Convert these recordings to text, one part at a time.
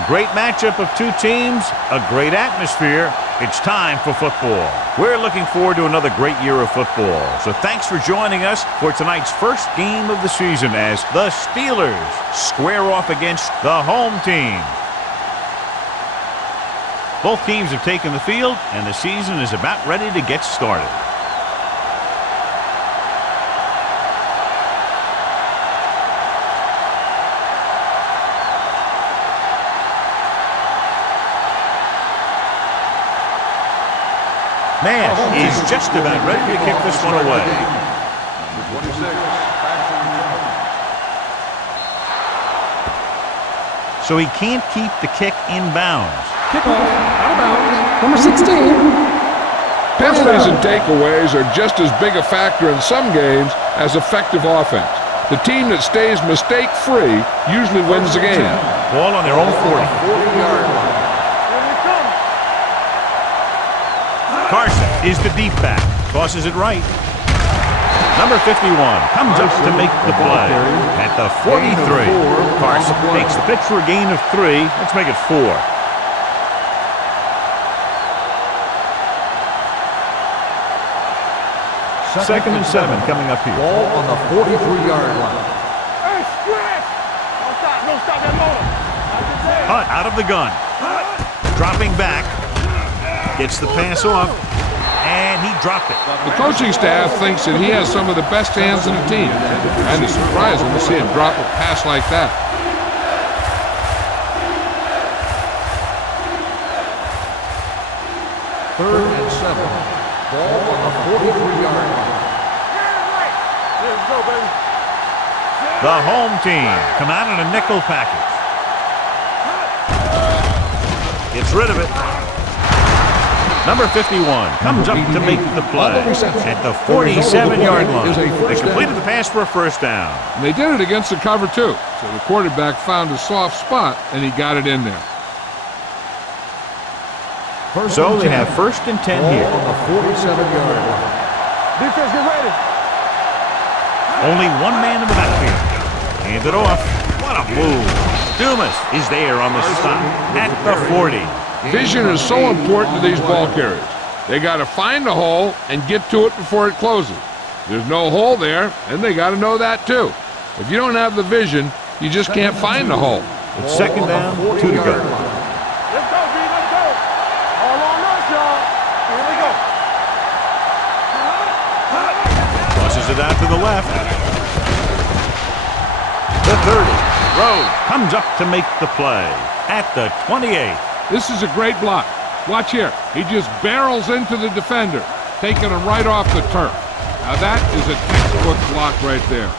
A great matchup of two teams, a great atmosphere. It's time for football. We're looking forward to another great year of football. So thanks for joining us for tonight's first game of the season as the Steelers square off against the home team. Both teams have taken the field, and the season is about ready to get started. Nash is just about ready to kick this one away. So he can't keep the kick in bounds. Kickoff, out of bounds, number 16. Penalties and takeaways are just as big a factor in some games as effective offense. The team that stays mistake-free usually wins the game. Ball on their own 40-yard line. Carson is the deep back. Tosses it right. Number 51 comes up to make the play. At the 43, Carson makes the pitch for a gain of 3. Let's make it 4. Second and 7 coming up here. Ball on the 43-yard line. Hey, stretch! Don't stop that motor. Hunt out of the gun. Dropping back. Gets the pass off, and he dropped it. The coaching staff thinks that he has some of the best hands in the team, and it's surprising to see him drop a pass like that. Third and 7. Ball on the 43-yard line. Let's go, baby. The home team come out in a nickel package. Gets rid of it. Number 51 comes up to make the play at the 47-yard line. They completed the pass for a first down. And they did it against the cover, too. So the quarterback found a soft spot, and he got it in there. So they have first and 10 here. On the 47-yard line. Defense, get ready. Only one man in the backfield. Hand it off. What a move. Dumas is there on the stop at the 40. Vision is so important to these ball carriers. They got to find the hole and get to it before it closes. There's no hole there, and they got to know that too. If you don't have the vision, you just can't find the hole. It's second down, 2 to go. Let's go, B. Let's go. All on us, y'all. Here we go. Tosses it out to the left. The 30. Rhodes comes up to make the play at the 28. This is a great block. Watch here. He just barrels into the defender, taking him right off the turf. Now that is a textbook block right there.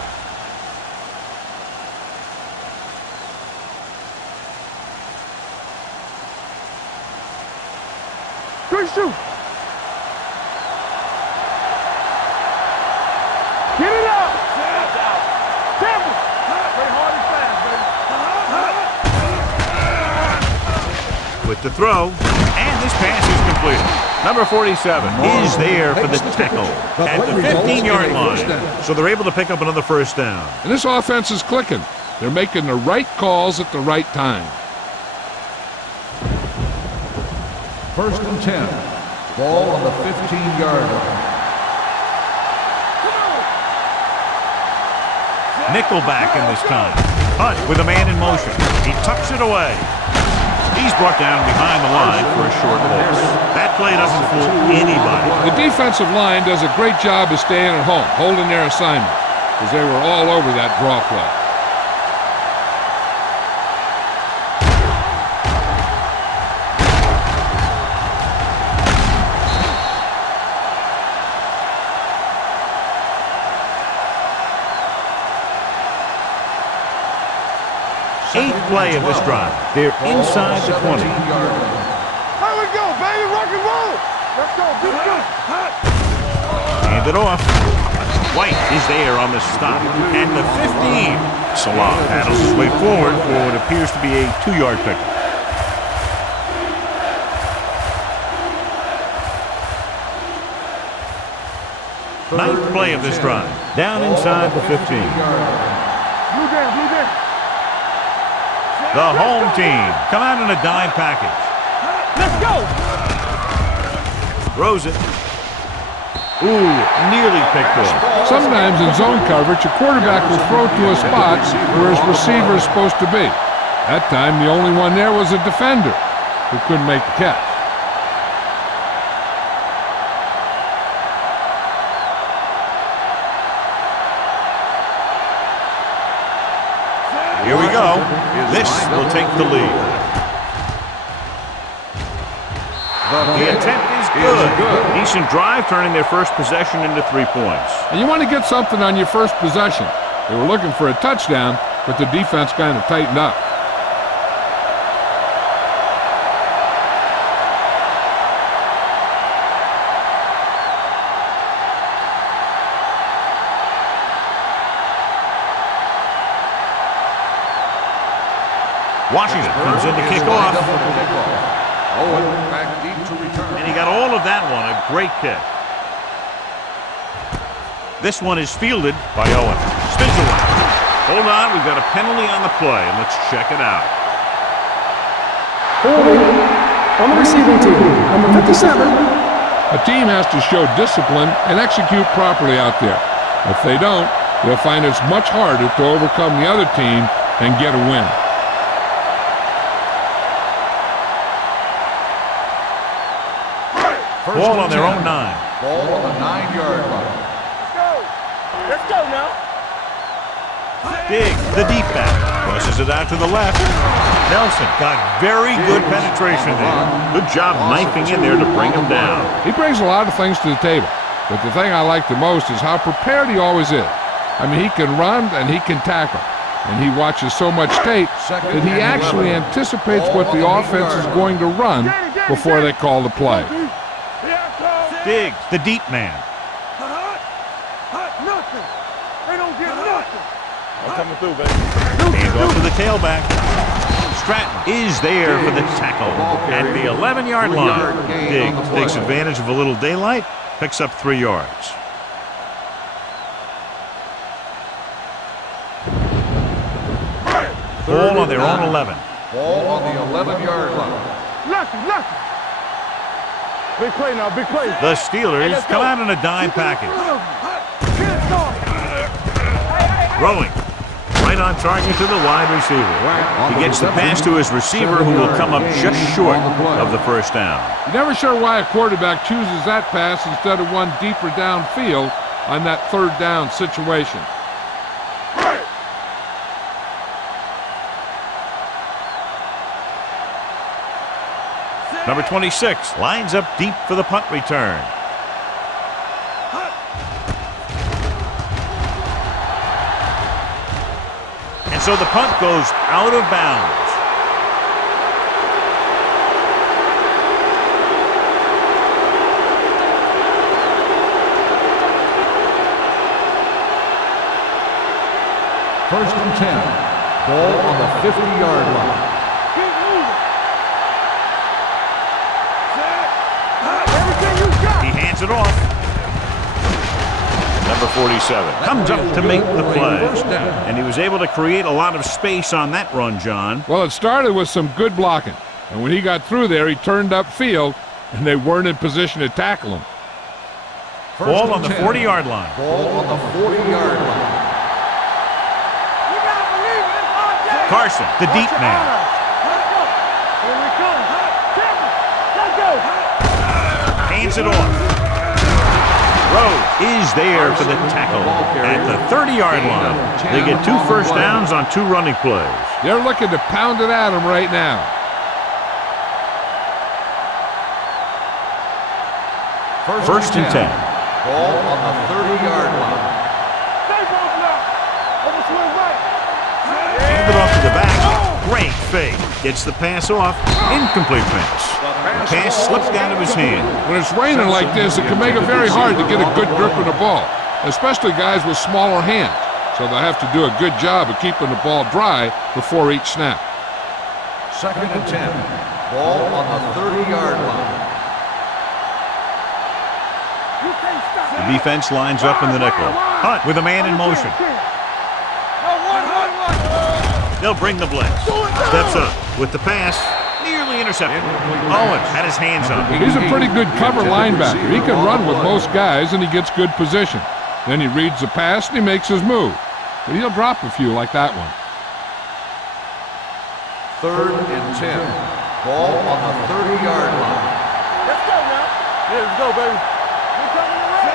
Good shoot. Get it out. Temple. Play hard and fast, baby. With the throw, and this pass is completed. Number 47 is there for the tackle at the 15-yard line. So they're able to pick up another first down. And this offense is clicking. They're making the right calls at the right time. First and 10. Ball on the 15-yard line. Nickelback in this time. Hunt with a man in motion. He tucks it away. He's brought down behind the line for a short loss. That play doesn't fool anybody. The defensive line does a great job of staying at home, holding their assignment, because they were all over that draw play. Eighth play of this drive. They're inside the 20. Here we go, baby. Rock and roll. Let's go. Good, good. Hand it off. White is there on the stop at the 15. Salah paddles his way forward for what appears to be a 2-yard pickup. Ninth play of this drive. Down inside the 15. Blue down, blue down. The home team come out in a dime package. Let's go. Throws it. Ooh, nearly picked off. Sometimes in zone coverage, a quarterback will throw to a spot where his receiver is supposed to be. That time, the only one there was a defender who couldn't make the catch. Here we go. This will take the lead. The attempt is good. Decent drive, turning their first possession into 3 points. And you want to get something on your first possession. They were looking for a touchdown, but the defense kind of tightened up. Washington comes in to kick off. Owen back deep to return. And he got all of that one. A great kick. This one is fielded by Owen. Spins away. Hold on, we've got a penalty on the play. Let's check it out. Holding on the receiving team, number 57. A team has to show discipline and execute properly out there. If they don't, they'll find it's much harder to overcome the other team and get a win. Ball on their own 9. Ball on the 9-yard line. Let's go now. Diggs, the deep back, crosses it out to the left. Nelson got very good penetration there. Good job knifing in there to bring him down. He brings a lot of things to the table, but the thing I like the most is how prepared he always is. I mean, he can run and he can tackle, and he watches so much tape that he actually anticipates what the offense is going to run before they call the play. Diggs, the deep man. Nothing. They don't get nothing. I'm coming through, baby. Hands off to the tailback. Stratton is there for the tackle at the 11-yard line. Diggs takes advantage of a little daylight, picks up 3 yards. Ball on their own 11. Ball on the 11-yard line. Lucky. Big play now, big play. The Steelers come out in a dime package. Throwing. Right on target to the wide receiver. He gets the pass to his receiver, who will come up just short of the first down. You're never sure why a quarterback chooses that pass instead of one deeper downfield on that 3rd down situation. Number 26 lines up deep for the punt return. And so the punt goes out of bounds. First and 10. Ball on the 50-yard line. He hands it off. Number 47 comes up to make the play. And he was able to create a lot of space on that run, John. Well, it started with some good blocking. And when he got through there, he turned upfield, and they weren't in position to tackle him. Ball on the 40-yard line. Ball on the 40-yard line. Carson, the deep man. Here we come. Let's go. Hands it off. Rhodes is there for the tackle at the 30-yard line. They get 2 first downs on 2 running plays. They're looking to pound it at him right now. First and 10. 10. Ball on the 30-yard line. Stay both now. Over swing right. Handed off to the back. Great fake. Gets the pass off. Incomplete pass. The pass slipped out of his hand. When it's raining like this, it can make it very hard to get a good grip of the ball, especially guys with smaller hands. So they'll have to do a good job of keeping the ball dry before each snap. Second and 10. Ball on the 30-yard line. The defense lines up in the nickel. Hunt with a man in motion. They'll bring the blitz. Steps up with the pass. Nearly intercepted. Owens had his hands on him. He's a pretty good cover linebacker. He can run with most guys, and he gets good position. Then he reads the pass, and he makes his move. But he'll drop a few like that one. 3rd and 10. Ball on the 30-yard line. Let's go now. Let's go, baby.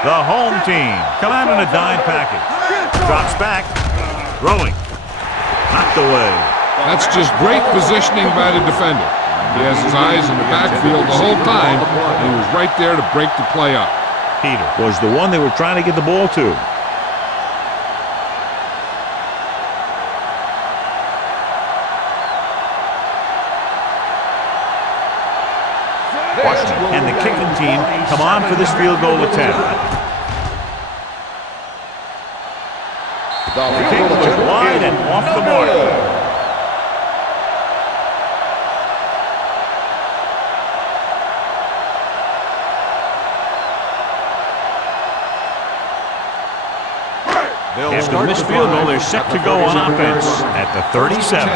The home team come out in a dime package. Drops back. Throwing. Knocked away. That's just great positioning by the defender. He has his eyes in the backfield the whole time, and he was right there to break the play up. Peter was the one they were trying to get the ball to. Washington and the kicking team come on for this field goal attempt. The kick was wide and off the mark. After this field goal, they're set to go on offense at the 37.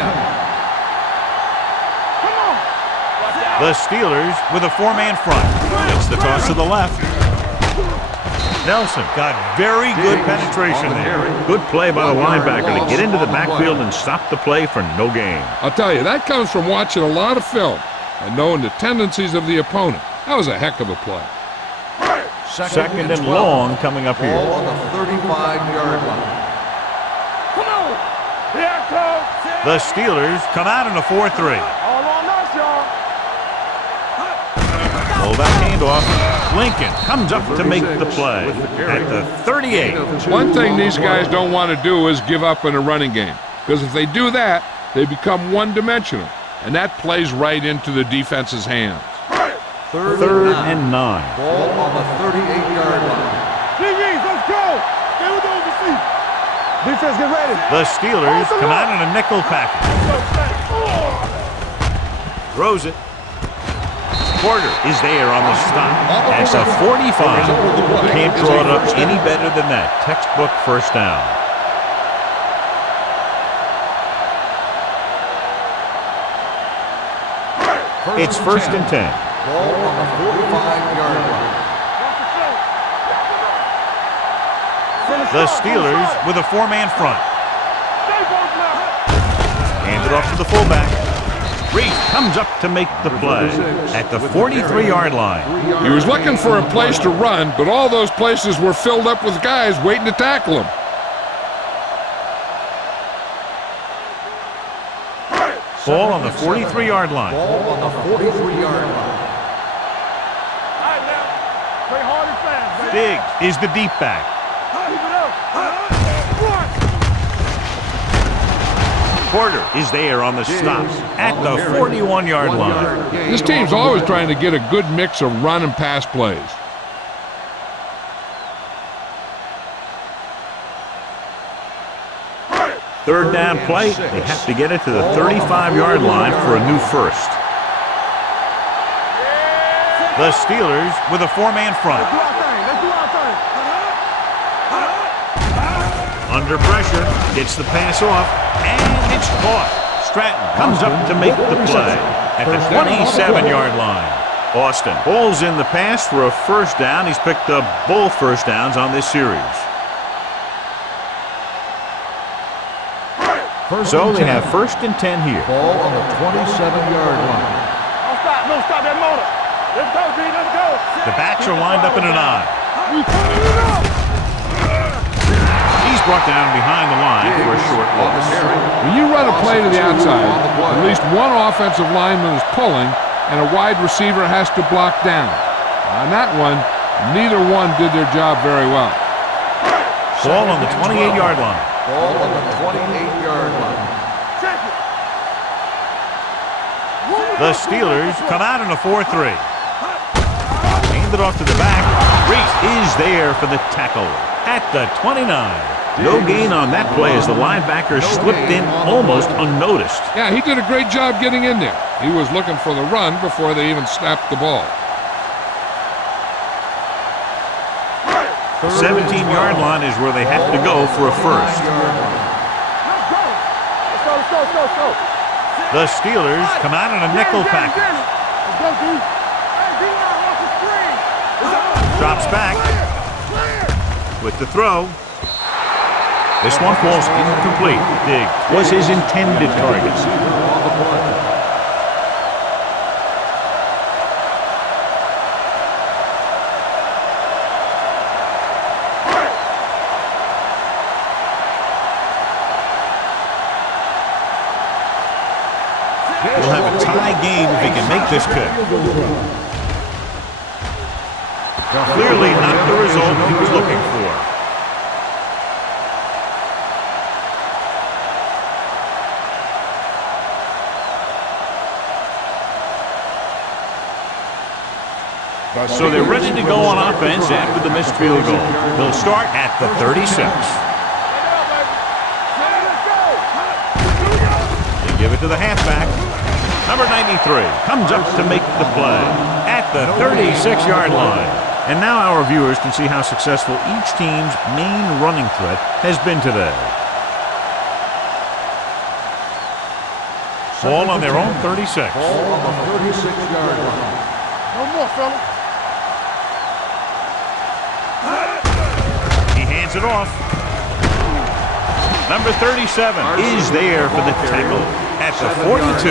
The Steelers with a four-man front. It's the toss to the left. Nelson got very good penetration there. Good play by the linebacker to get into the backfield and stop the play for no gain. I'll tell you, that comes from watching a lot of film and knowing the tendencies of the opponent. That was a heck of a play. Second and long coming up here. Ball on the 35-yard line. Come on. Here it comes. The Steelers come out in a 4-3. All on us, y'all. Pull back handoff. Lincoln comes up to make the play at the 38. One thing these guys don't want to do is give up in a running game, because if they do that, they become one-dimensional, and that plays right into the defense's hands. Third and 9. Ball on the 38-yard line. GGs, let's go. Stay with those receivers. Defense, get ready. The Steelers come out in a nickel package. Throws it. Porter is there on the stop. That's a 45. Can't draw it up any better than that. Textbook first down. It's first and 10. Ball on the 45-yard line. The Steelers with a four-man front. Hand it off to the fullback. Reed comes up to make the play at the 43-yard line. He was looking for a place to run, but all those places were filled up with guys waiting to tackle him. Ball on the 43-yard line. Ball on the 43-yard line. Play hard and fast, baby. Diggs is the deep back. Keep it up. Porter is there on the stop at the 41-yard line. This team's always trying to get a good mix of run and pass plays. Third down play, they have to get it to the 35-yard line for a new first. The Steelers with a four-man front. Let's do our thing. Let's do our thing. Under pressure, gets the pass off, and it's caught. Stratton comes up to make the play at the 27-yard line. Austin pulls in the pass for a first down. He's picked up both first downs on this series. So they have first and 10 here. Ball on the 27-yard line. Don't stop that motor. Let's go, G. Let's go. The backs are lined up in an I. He's brought down behind the line for a short loss. When you run a play to the outside, at least one offensive lineman is pulling, and a wide receiver has to block down. On that one, neither one did their job very well. Ball on the 28-yard line. Ball on the 28-yard line. Check it. The Steelers come out in a 4-3. Hand it off to the back. Reese is there for the tackle at the 29. No gain on that play as the linebacker slipped in almost unnoticed. Yeah, he did a great job getting in there. He was looking for the run before they even snapped the ball. The 17-yard line is where they have to go for a first. Let's go. Let's go, Let's go. The Steelers come out in a nickel package. Let's go, D. Hey, D-line, watch the screen. Drops back with the throw. This one falls incomplete. Diggs was his intended target. We'll have a tie game if he can make this kick. Clearly not the result he was looking for. So they're ready to go on offense after the missed field goal. They'll start at the 36. They give it to the halfback. Number 93 comes up to make the play at the 36-yard line. And now our viewers can see how successful each team's main running threat has been today. Ball on their own 36. Ball on the 36-yard line. No more, fella. He hands it off. Number 37 is there for the tackle at the 42.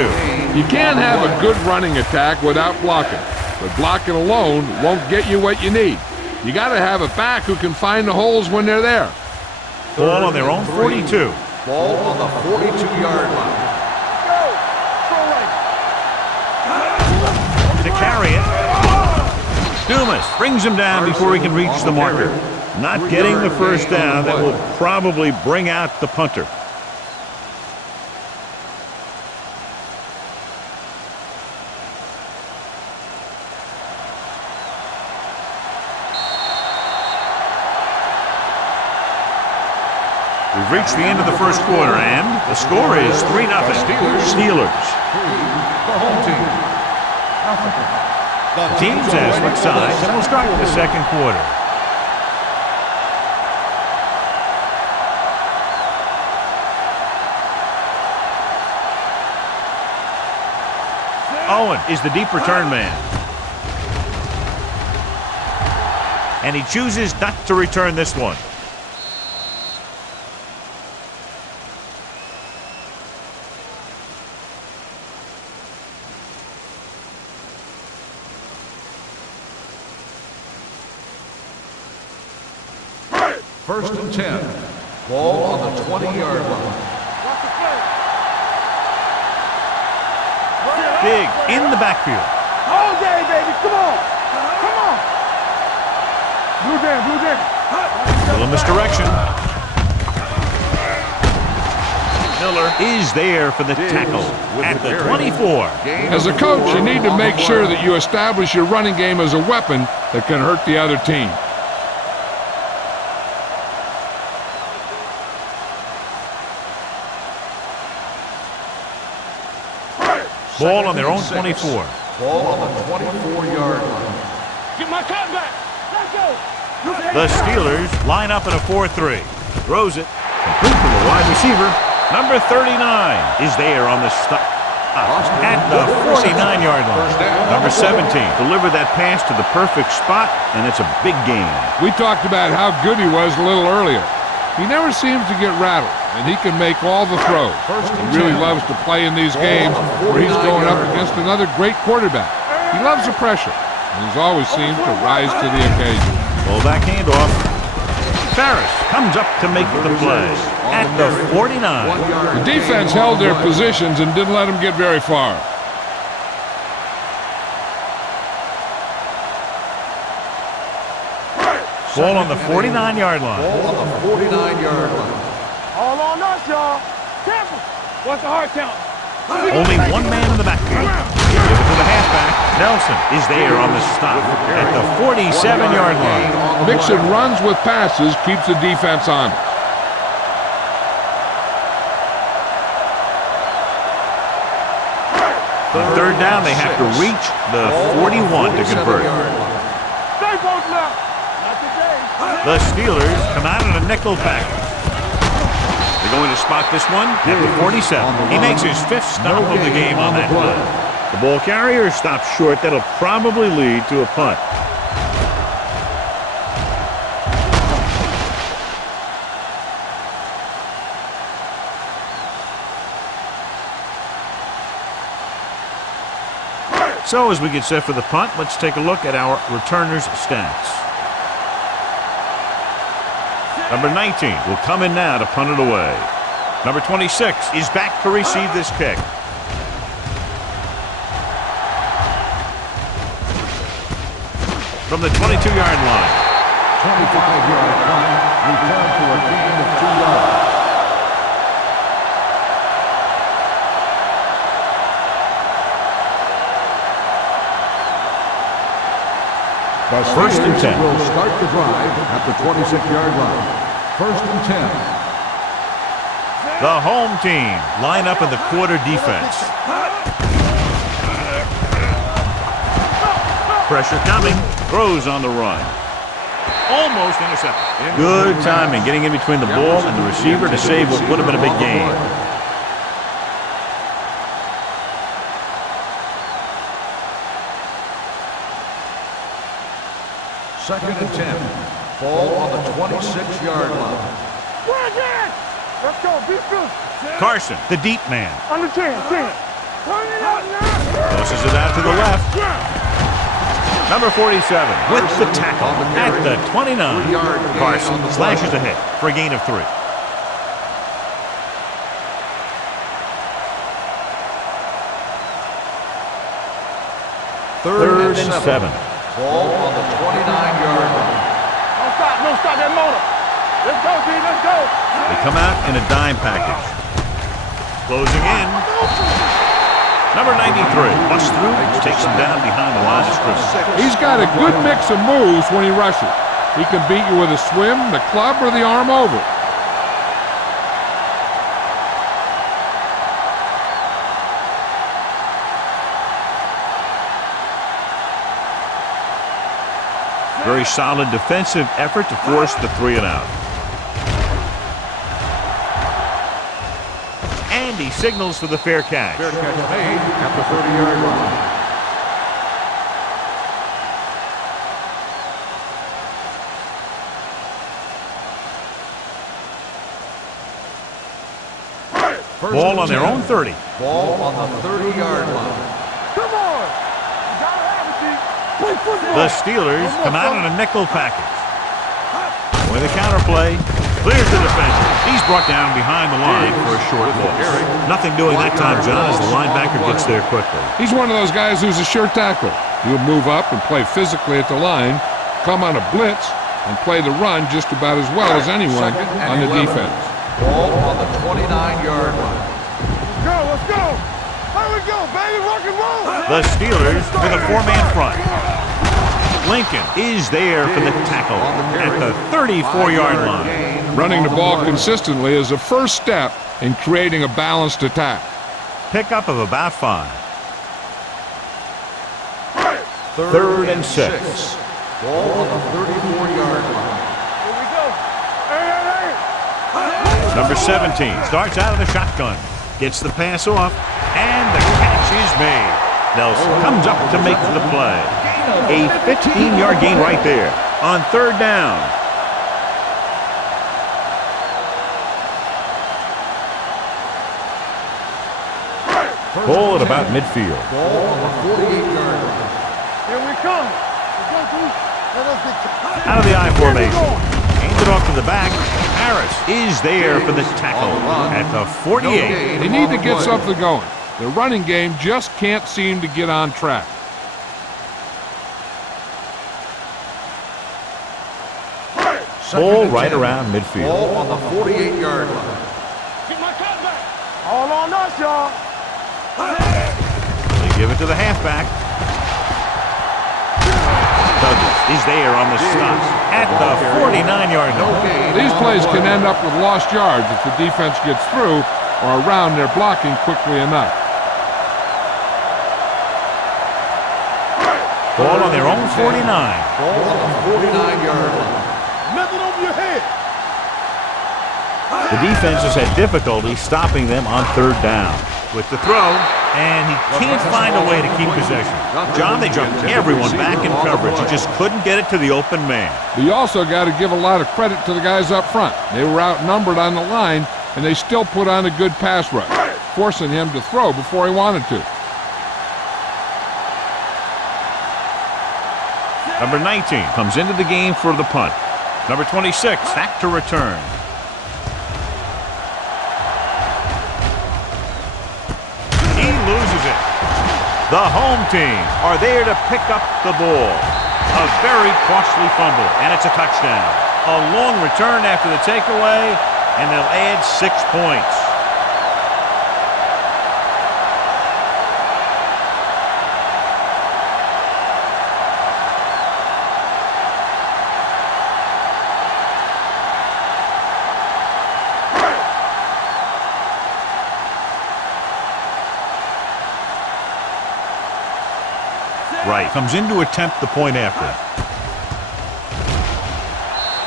You can't have a good running attack without blocking, but blocking alone won't get you what you need. You got to have a back who can find the holes when they're there. Ball on their own 42. Ball on the 42-yard line. To carry it. Dumas brings him down before he can reach the marker. Not getting the first down. That will probably bring out the punter. We've reached the end of the first quarter, and the score is 3-0. Steelers. The home team. The teams have switched sides, and we'll start the second quarter. Owen is the deep return man. And he chooses not to return this one. First and 10. Ball on the 20-yard line. Big in the backfield. All day, baby. Come on. Blue jam. Little misdirection. Miller is there for the tackle at the 24. As a coach, you need to make sure that you establish your running game as a weapon that can hurt the other team. Ball on their own 24. Ball on the 24-yard line. Get my cut back. Let's go. The Steelers line up in a 4-3. Throws it. Complete to the wide receiver. Number 39 is there on the stop at the 49-yard line. Number 17 delivered that pass to the perfect spot, and it's a big gain. We talked about how good he was a little earlier. He never seems to get rattled, and he can make all the throws. He really loves to play in these games where he's going up against another great quarterback. He loves the pressure, and he's always seemed to rise to the occasion. Pull back handoff. Ferris comes up to make the play at the 49. The defense held their positions and didn't let them get very far. Ball on the 49-yard line. Ball on the 49-yard line. All on us, y'all. Careful. What's the hard count? Only one man in the backfield. Give it to the halfback. Nelson is there on the stop at the 47-yard line. Mixon runs with passes, keeps the defense on. On third down, they have to reach the 41 to convert. Stay both left. Not today. The Steelers come out in a nickel package. They They're going to spot this one at the 47. He makes his 5th stop of the game on that play. The ball carrier stops short. That'll probably lead to a punt. So as we get set for the punt, let's take a look at our returners' stats. Number 19 will come in now to punt it away. Number 26 is back to receive this kick. From the 22-yard line. 25-yard punt, return for a gain of 2 yards. The First and 10. will start the drive at the 26-yard line. First and 10. The home team line up in the quarter defense. Pressure coming. Throws on the run. Almost intercepted. Good timing getting in between the ball and the receiver to save what would have been a big gain. Second and 10. Ball on the 26-yard line. Let's go. Be good. Carson, the deep man. Under 10. Turn it up now. Tosses it out to the left. Number 47 with the tackle at the 29. Carson slashes ahead for a gain of 3. Third and 7. Ball on the 29-yard line. Don't stop that motor. Let's go, D. Let's go. They come out in a dime package. Closing in. Number 93 busts through, takes him down behind the line of scrimmage. He's got a good mix of moves when he rushes. He can beat you with a swim, the club, or the arm over. Very solid defensive effort to force the 3 and out. And he signals for the fair catch. Fair catch made at the 30-yard line. Ball on their own 30. Ball on the 30-yard line. Come on. You gotta have it, D. Play football. The Steelers come out in a nickel package. With a counter play, clears the defender. He's brought down behind the line for a short loss. Nothing doing that time, John, as the linebacker gets there quickly. He's one of those guys who's a sure tackler. He'll move up and play physically at the line, come on a blitz, and play the run just about as well as anyone on the defense. Ball on the 29-yard line. Let's go. Here we go, baby. Rock and roll. The Steelers with a 4-man front. Lincoln is there for the tackle at the 34-yard line. Running the ball consistently is the first step in creating a balanced attack. Pickup of about 5. Third and 6. Ball on the 34-yard line. Here we go. Hey. Number 17 starts out of the shotgun. Gets the pass off, and the catch is made. Nelson comes up to make the play. A 15-yard gain right there on 3rd down. Ball at about midfield. Ball on the 48-yard line. Here we come. Let's go, D. Let us get Out of the I formation. Hands it off to the back. Harris is there for the tackle at the 48. They need to get something going. The running game just can't seem to get on track. Ball right around midfield. Ball on the 48-yard line. Get my cut back. All on us, y'all. They give it to the halfback. Douglas is there on the stop at the 49-yard line. These plays can end up with lost yards if the defense gets through or around their blocking quickly enough. Ball on their own 49. Ball on the 49-yard line. Nothing over your head. The defense has had difficulty stopping them on third down. With the throw, and he can't find a way to keep possession. John, they jumped everyone back in coverage. He just couldn't get it to the open man. But you also got to give a lot of credit to the guys up front. They were outnumbered on the line, and they still put on a good pass rush, forcing him to throw before he wanted to. Number 19 comes into the game for the punt. Number 26 back to return. He loses it. The home team are there to pick up the ball. A very costly fumble, and it's a touchdown. A long return after the takeaway, and they'll add 6 points. Right, comes in to attempt the point after.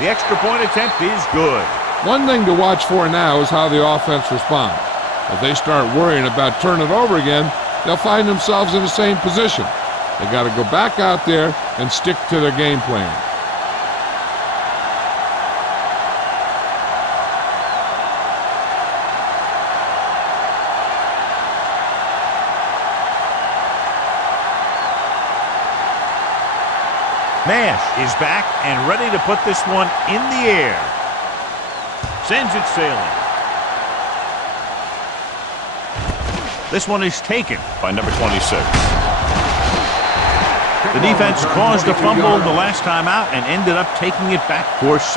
The extra point attempt is good. One thing to watch for now is how the offense responds. If they start worrying about turning it over again, they'll find themselves in the same position. They got to go back out there and stick to their game plan. Nash is back and ready to put this one in the air. Sends it sailing. This one is taken by number 26. The defense caused a fumble the last time out and ended up taking it back for 6.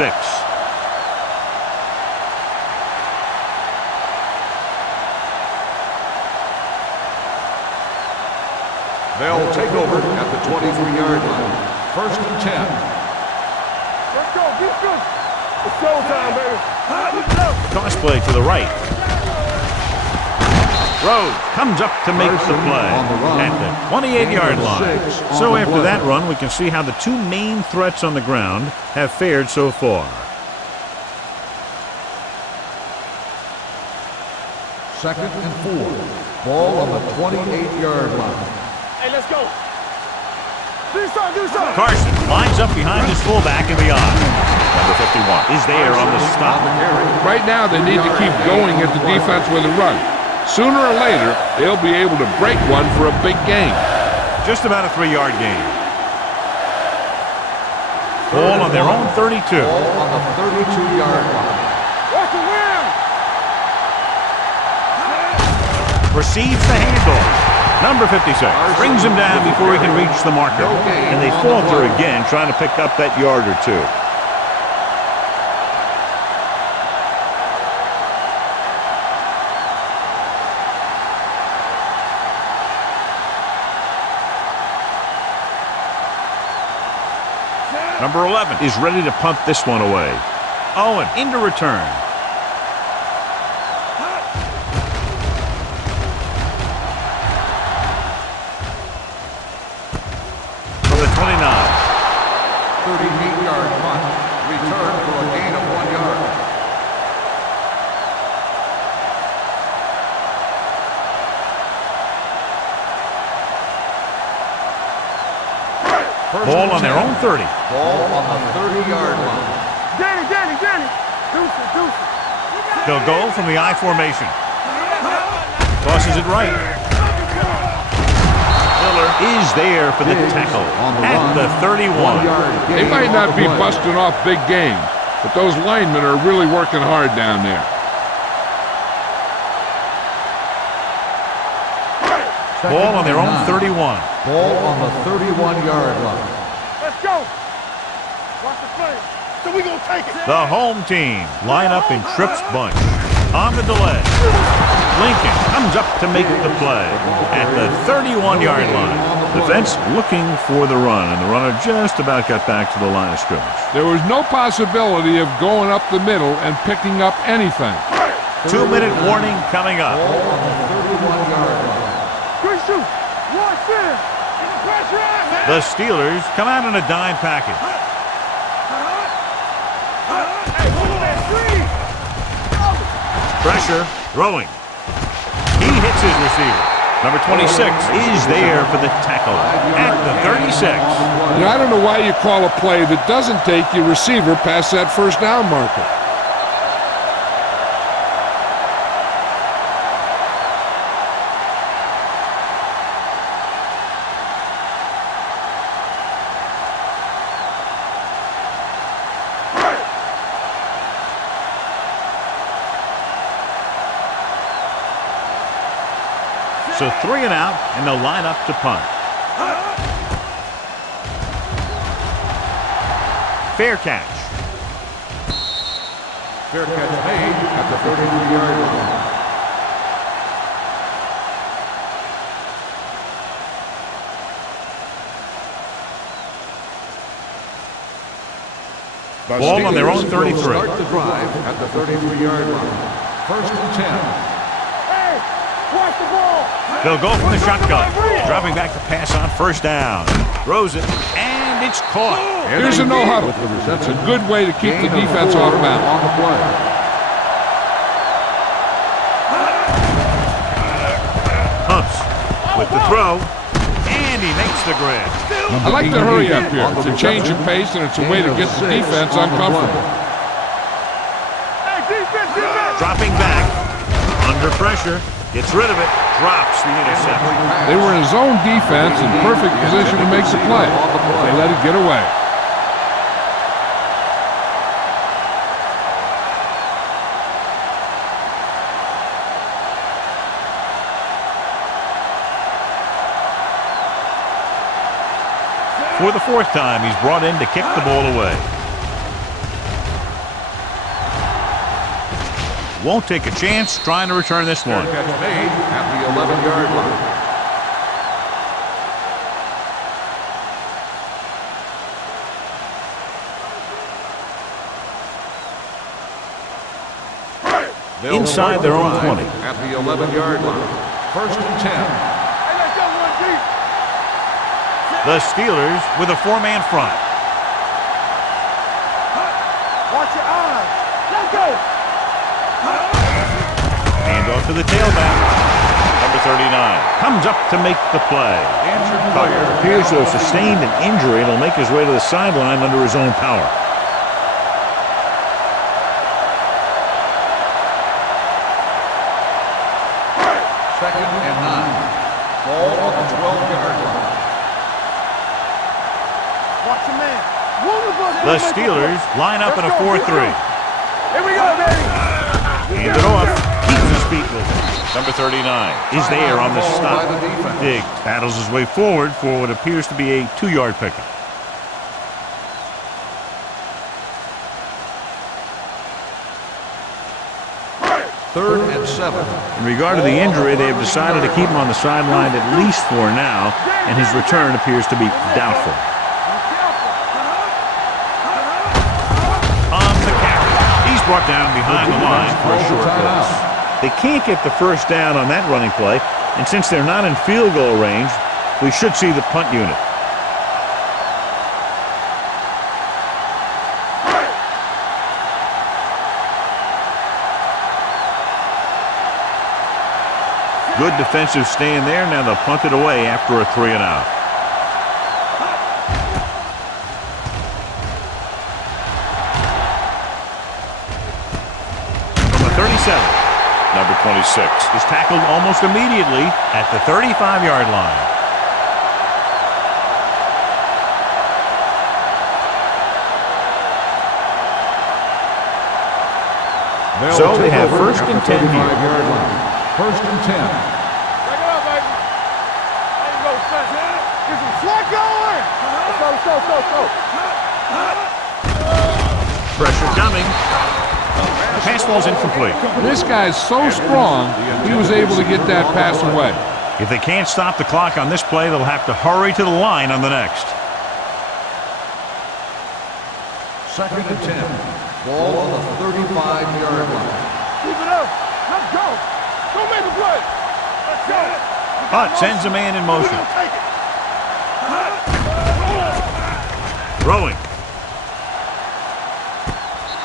They'll take over at the 23-yard line. First and 10. Let's go, defense. It's showtime, baby. Toss play to the right. Rhodes comes up to make the play at the 28-yard line. So after that run, we can see how the two main threats on the ground have fared so far. Second and 4. Ball on the 28-yard line. Hey, let's go. Do something. Carson lines up behind his fullback and beyond. Number 51 is there on the stop. Right now, they need to keep going at the defense with a run. Sooner or later, they'll be able to break one for a big gain. Just about a 3-yard gain. Ball on their own 32. Ball on the 32-yard line. Watch the win. Receives the handoff. Number 56 brings him down before he can reach the marker. And they falter again, trying to pick up that yard or two. Number 11 is ready to punt this one away. Owen into return. From the 29. 38-yard punt. Return for a gain of 1 yard. Ball on their own 30. Ball on the 30-yard line. Danny. Deuce. They'll go from the I formation. Tosses it right. Miller is there for the tackle at the 31. They might not be busting off big games, but those linemen are really working hard down there. Ball on their own 31. Ball on the 31-yard line. Let's go. Watch the play. So we gonna take it. The home team line up in trips bunch. On the delay, Lincoln comes up to make the play at the 31-yard line. Defense looking for the run, and the runner just about got back to the line of scrimmage. There was no possibility of going up the middle and picking up anything. 2-minute warning coming up. Ball on the 31-yard line. Good shoot. Watch this. Get the pressure on, man. The Steelers come out in a dime package. Hey, hold on that screen. Pressure, throwing. He hits his receiver. Number 26 is there for the tackle at the 36. Now, I don't know why you call a play that doesn't take your receiver past that first down marker. So 3 and out, and they'll line up to punt. Fair catch. Fair catch made at the 33-yard line. Ball on their own 33. Start the drive at the 33-yard line. First and 10. Watch the ball. They'll go from the shotgun. Dropping back to pass on first down. Throws it, and it's caught. Here's a no-huddle. That's a good way to keep the defense off balance. On the play. Humps with the throw, and he makes the grab. I like the hurry up here. It's a change of pace, and it's a way to get the defense uncomfortable. Hey, defense, defense. Dropping back, under pressure, gets rid of it, drops the interception. They were in zone defense in perfect position to make the play. They let it get away. For the 4th time, he's brought in to kick the ball away. Won't take a chance trying to return this one. Catch made at the 11-yard line. Inside their own 20. At the 11-yard line. First and 10. Hey, let's go one deep. The Steelers with a 4-man front. Watch your eyes. Let's go. Hand off to the tailback. Number 39 comes up to make the play. Tucker appears to have sustained an injury and will make his way to the sideline under his own power. Second and 9. Ball on the 12-yard line. Watch your man. The Steelers line up in a 4-3. Here we go, baby. Hand it off. Keeps his feet with it. Number 39 is there on the stop. Diggs battles his way forward for what appears to be a 2-yard pickup. Third and 7. In regard to the injury, they have decided to keep him on the sideline at least for now, and his return appears to be doubtful. On the carry, he's brought down behind the line for a short loss. They can't get the first down on that running play, and since they're not in field goal range, we should see the punt unit. Good defensive stand there. Now they'll punt it away after a 3 and out. From the 37, number 26 is tackled almost immediately at the 35-yard line. So they have first and 10 here. First and 10. Break it up, baby. There you go, son. Get some slot going. Let's go. Pressure coming. Pass ball's incomplete. This guy's so strong, he was able to get that pass away. If they can't stop the clock on this play, they'll have to hurry to the line on the next. Second and 10. Ball on the 35-yard line. Keep it up. Let's go. Don't make a play. Let's go. Hunt sends a man in motion. Take it. Throwing.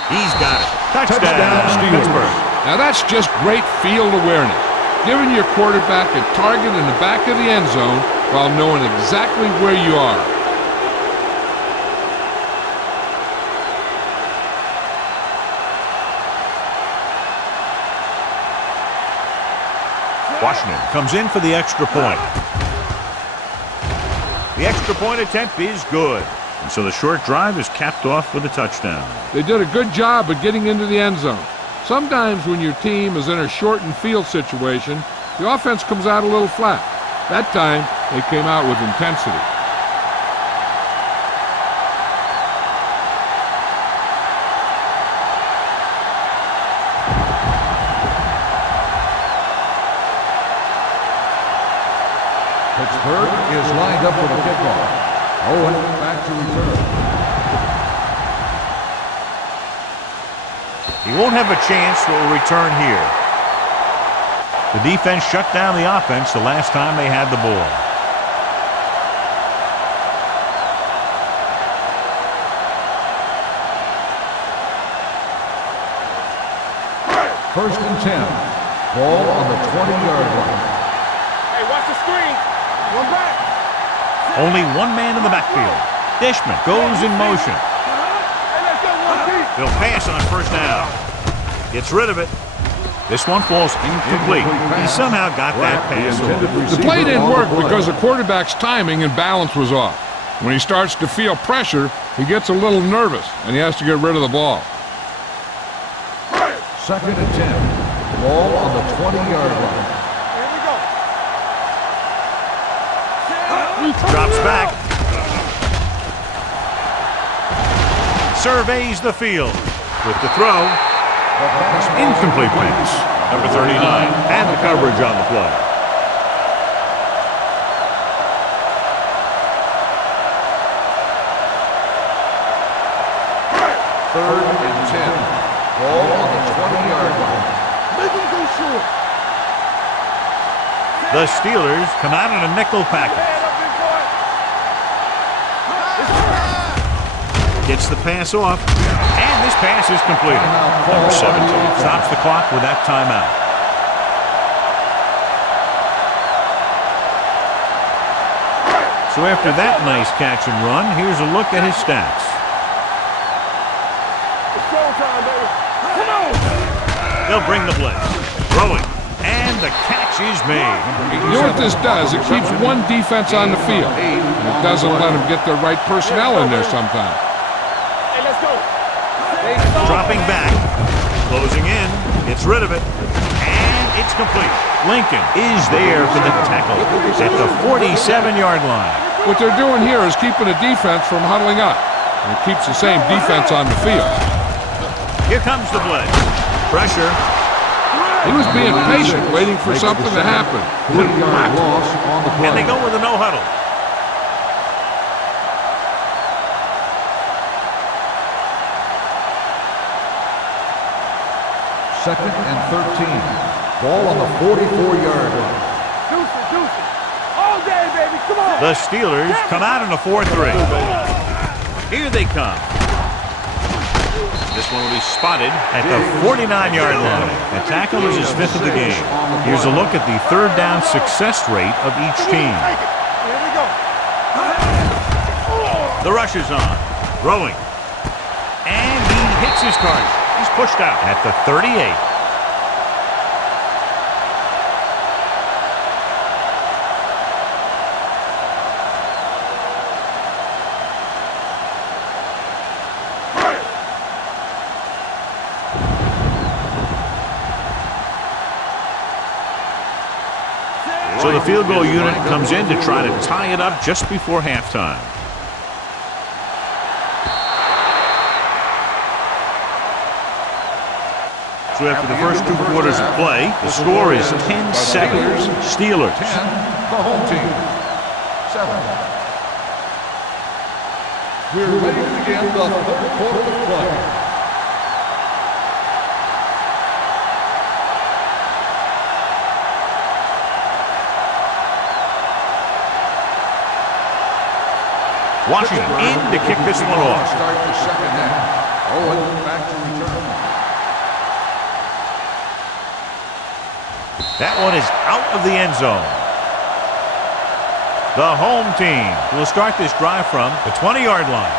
He's got it. Touchdown, Pittsburgh. Now that's just great field awareness, giving your quarterback a target in the back of the end zone while knowing exactly where you are. Washington comes in for the extra point. The extra point attempt is good. And so the short drive is capped off with a touchdown. They did a good job of getting into the end zone. Sometimes when your team is in a shortened field situation, the offense comes out a little flat. That time, they came out with intensity. Pittsburgh is lined up for the kickoff. Owen back to return. He won't have a chance for a return here. The defense shut down the offense the last time they had the ball. First and 10. Ball on the 20-yard line. Hey, watch the screen. One back. Only one man in the backfield. Dishman goes in motion. Hey, let's go, one deep. He'll pass on first down. Gets rid of it. This one falls incomplete. He somehow got that pass off. The play didn't work because the quarterback's timing and balance was off. When he starts to feel pressure, he gets a little nervous, and he has to get rid of the ball. Second and 10. Ball on the 20-yard line. Here we go. Drops back. Surveys the field. With the throw. Incomplete pass. Number 39. And the coverage on the play. Third and 10. Ball on the 20-yard line. Make him go short. The Steelers come out in a nickel package. Man up, big boy. Gets the pass off. And this pass is completed. Number 17 stops the clock with that timeout. So after that nice catch and run, here's a look at his stats. It's showtime, baby. Come on. They'll bring the blitz. Throwing. And the catch is made. You know what this does? It keeps one defense on the field. And it doesn't let them get the right personnel in there sometimes. Hey, let's go. Dropping back. Closing in. Gets rid of it. And it's complete. Lincoln is there for the tackle at the 47-yard line. What they're doing here is keeping the defense from huddling up. And it keeps the same defense on the field. Here comes the blitz. Pressure. He was being patient, waiting for something to happen. 3-yard loss on the play. And they go with a no huddle. Second and 13. Ball on the 44-yard line. Deuce it. All day, baby. Come on. The Steelers come out in a 4-3. Here they come. This one will be spotted at the 49-yard line. The tackle is his 5th of the game. Here's a look at the third down success rate of each team. Here we go. The rush is on. Throwing. And he hits his target. He's pushed out at the 38. So the field goal unit comes in to try to tie it up just before halftime. So after the first 2 quarters of play, the score is 10-7 Steelers. 10, the home team. 7. We're ready to begin the third quarter of play. Washington in to kick this one off. Start the second half. Owen back to return. That one is out of the end zone. The home team will start this drive from the 20-yard line.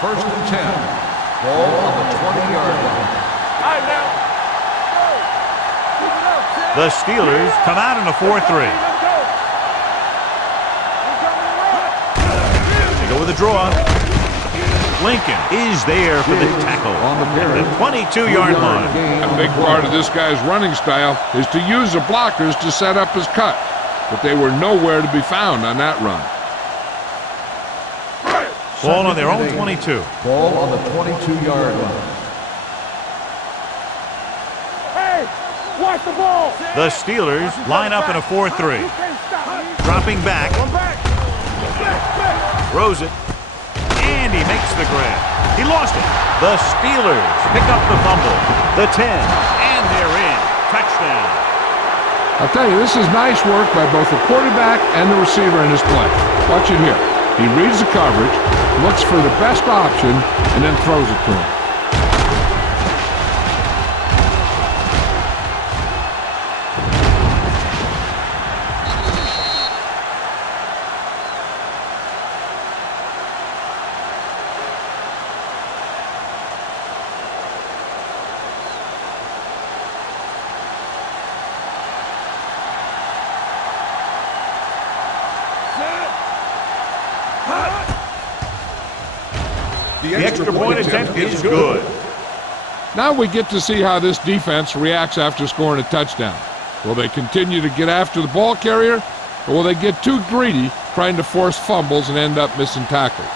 First and 10. Ball on the 20-yard line. All right, now. Go. Keep it up, Sam. The Steelers come out in a 4-3. Let's go. We're coming around. They go with a draw. Lincoln is there for the tackle On the carry. the 22-yard line. A big part of this guy's running style is to use the blockers to set up his cut, but they were nowhere to be found on that run. Ball on their own 22. Ball on the 22-yard line. Hey, watch the ball. The Steelers line up in a 4-3. You can't stop me. Dropping back, Come back. Back. throws it, and he makes the grab. He lost it. The Steelers pick up the fumble. The 10, and they're in. Touchdown. I'll tell you, this is nice work by both the quarterback and the receiver in this play. Watch it here. He reads the coverage, looks for the best option, and then throws it to him. The extra point attempt is good. Now we get to see how this defense reacts after scoring a touchdown. Will they continue to get after the ball carrier, or will they get too greedy trying to force fumbles and end up missing tackles?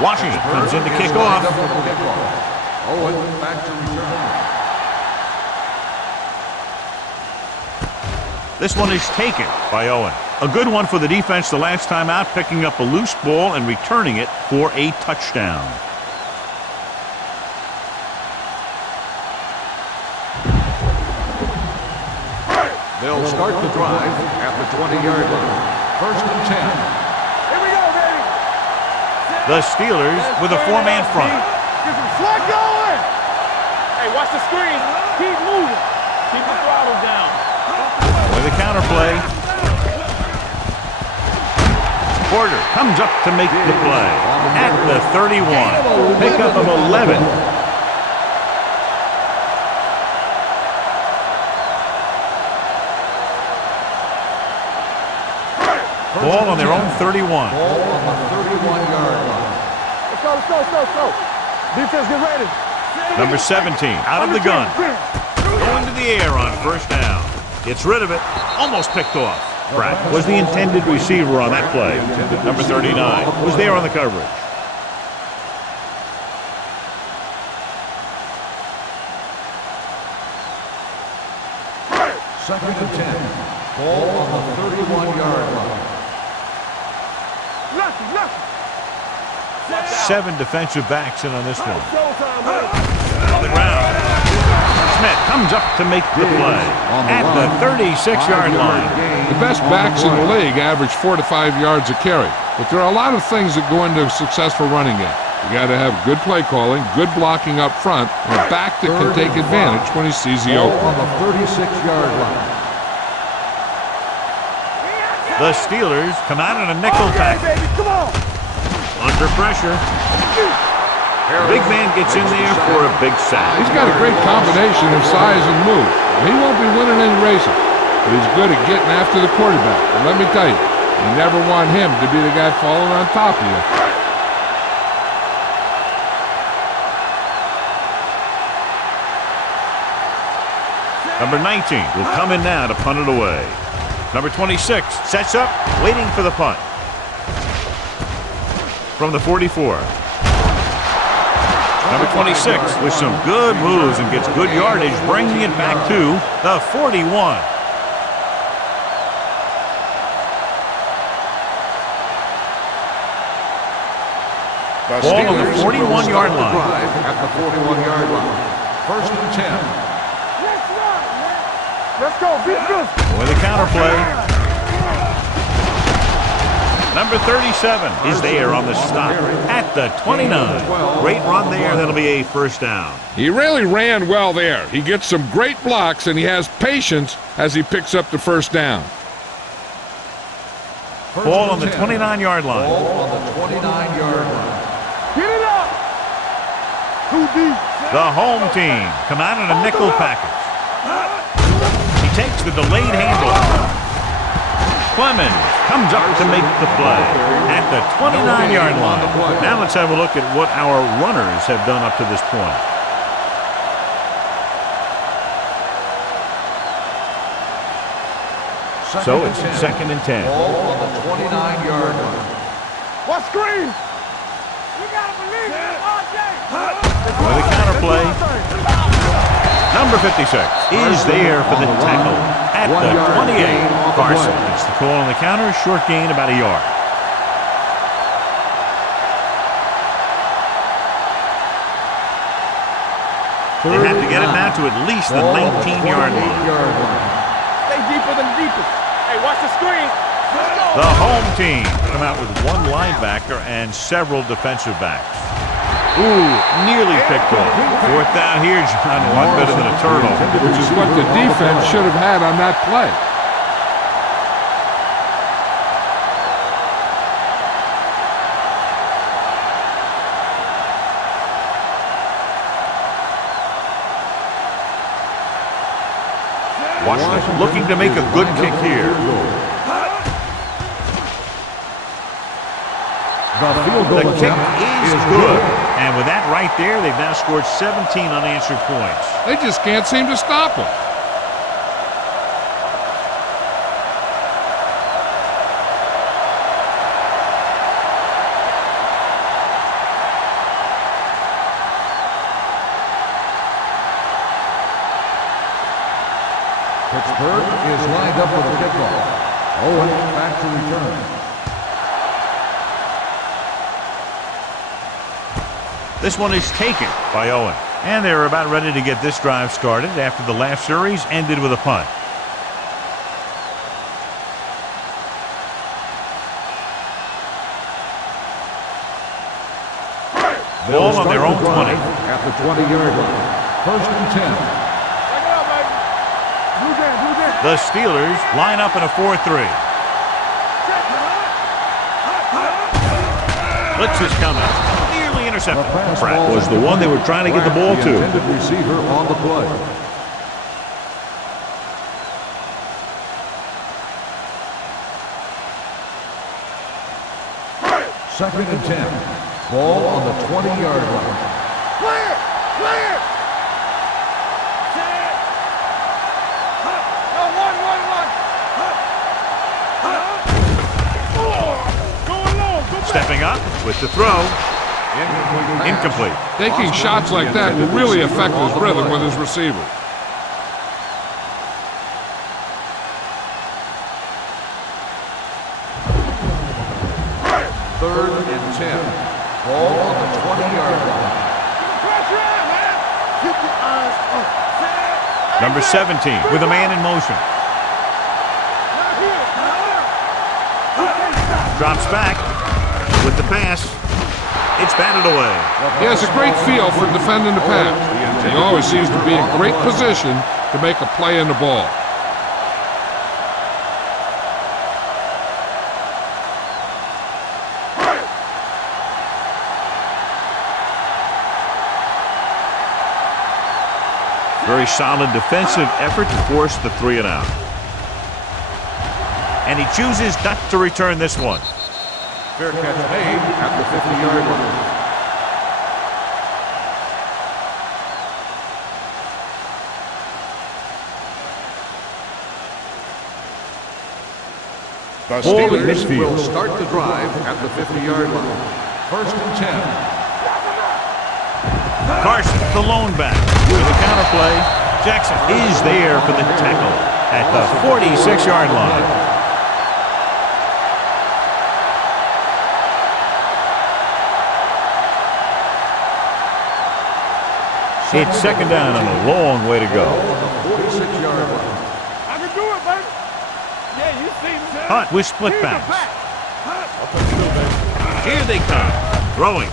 Washington comes in to kick off. Owen back to return. This one is taken by Owen. A good one for the defense the last time out, picking up a loose ball and returning it for a touchdown. They'll start the drive at the 20-yard line. First and 10. Here we go, baby. The Steelers with a four-man front. Get some slack going. Hey, watch the screen. Keep moving. Keep the throttle down. With a counterplay. Porter comes up to make the play at the 31. Pickup of 11. Ball on their own 31. Ball on the 31-yard line. Let's go, let's go, let's go, let's go. Defense, get ready. Number 17 out of the gun. Going to the air on first down. Gets rid of it. Almost picked off. Pratt was the intended receiver on that play. Number 39 was there on the coverage. Second and 10. Ball on the 31-yard line. Lucky, lucky. 7 defensive backs in on this one. Showtime, man. On the ground. Smith comes up to make the play at the 36-yard line. The best backs in the league average 4 to 5 yards a carry, but there are a lot of things that go into a successful running game. You got to have good play calling, good blocking up front, and a back that can take advantage when he sees the Ball opening. on the 36-yard line. The Steelers come out in a nickel Okay, tackle. baby, come on. Under pressure. Big man gets in there for a big sack. He's got a great combination of size and move. He won't be winning any races, but he's good at getting after the quarterback. And let me tell you, you never want him to be the guy falling on top of you. Number 19 will come in now to punt it away. Number 26 sets up, waiting for the punt. From the 44. Number 26 with some good moves and gets good yardage, bringing it back to the 41. Ball on the 41-yard line. Drive at the 41-yard line. First and 10. Let's go. Beat this. With a counter play. Number 37 is there on the stop at the 29. Great run there. That'll be a first down. He really ran well there. He gets some great blocks, and he has patience as he picks up the first down. Ball on the 29-yard line. Ball on the 29-yard line. Get it up. Too deep. The home team come out in a nickel package. He takes the delayed handoff. Clemens comes up to make the play at the 29-yard line. Now let's have a look at what our runners have done up to this point. So it's second and 10. Ball on the 29-yard line. What screen? You gotta believe it, RJ. With a counter play. Number 56 is there for the tackle at the 28. Carson gets the call on the counter. Short gain, about a yard. They have to get it now to at least the 19-yard line. Stay deeper than deepest. Hey, watch the screen. Let's go. The home team come out with one linebacker and several defensive backs. Ooh, nearly picked off. Fourth down here, John, a lot better than a turnover. Which is what the defense should have had on that play. Washington looking to make a good kick here. The kick is good. And with that right there, they've now scored 17 unanswered points. They just can't seem to stop him. Pittsburgh is lined up for the kickoff. Owen back to return. This one is taken by Owen. And they're about ready to get this drive started after the last series ended with a punt. Ball on their own 20. At the 20-yard line. First and 10. Check it out, baby. Blue game. The Steelers line up in a 4-3. Blitz is coming. Nearly intercepted. Pratt was the one they were trying to get the ball to. Intended receiver on the play. Second and 10. Ball on the 20-yard line. Clear. No, one. Stepping up with the throw. Incomplete. Taking shots like that will really affect his rhythm with his receiver. Third and 10. Ball on the 20-yard line. Pressure on, man. Keep your eyes up. Number 17 with a man in motion. Drops back with the pass. It's batted away. He has a great feel for defending the pass. He always seems to be in great position to make a play in the ball. Very solid defensive effort to force the 3-and-out. And he chooses not to return this one. Fair catch made at the 50-yard line. The Ball in Steelers midfield. Will start the drive at the 50-yard line. First and 10. Carson, the lone back. With a counter play, Jackson is there for the tackle at the 46-yard line. It's second down and a long way to go. 46-yard line. I can do it, baby. Yeah, you see me. Hunt with split Here's the backs. back. I'll take it, baby. Here they come. Throwing.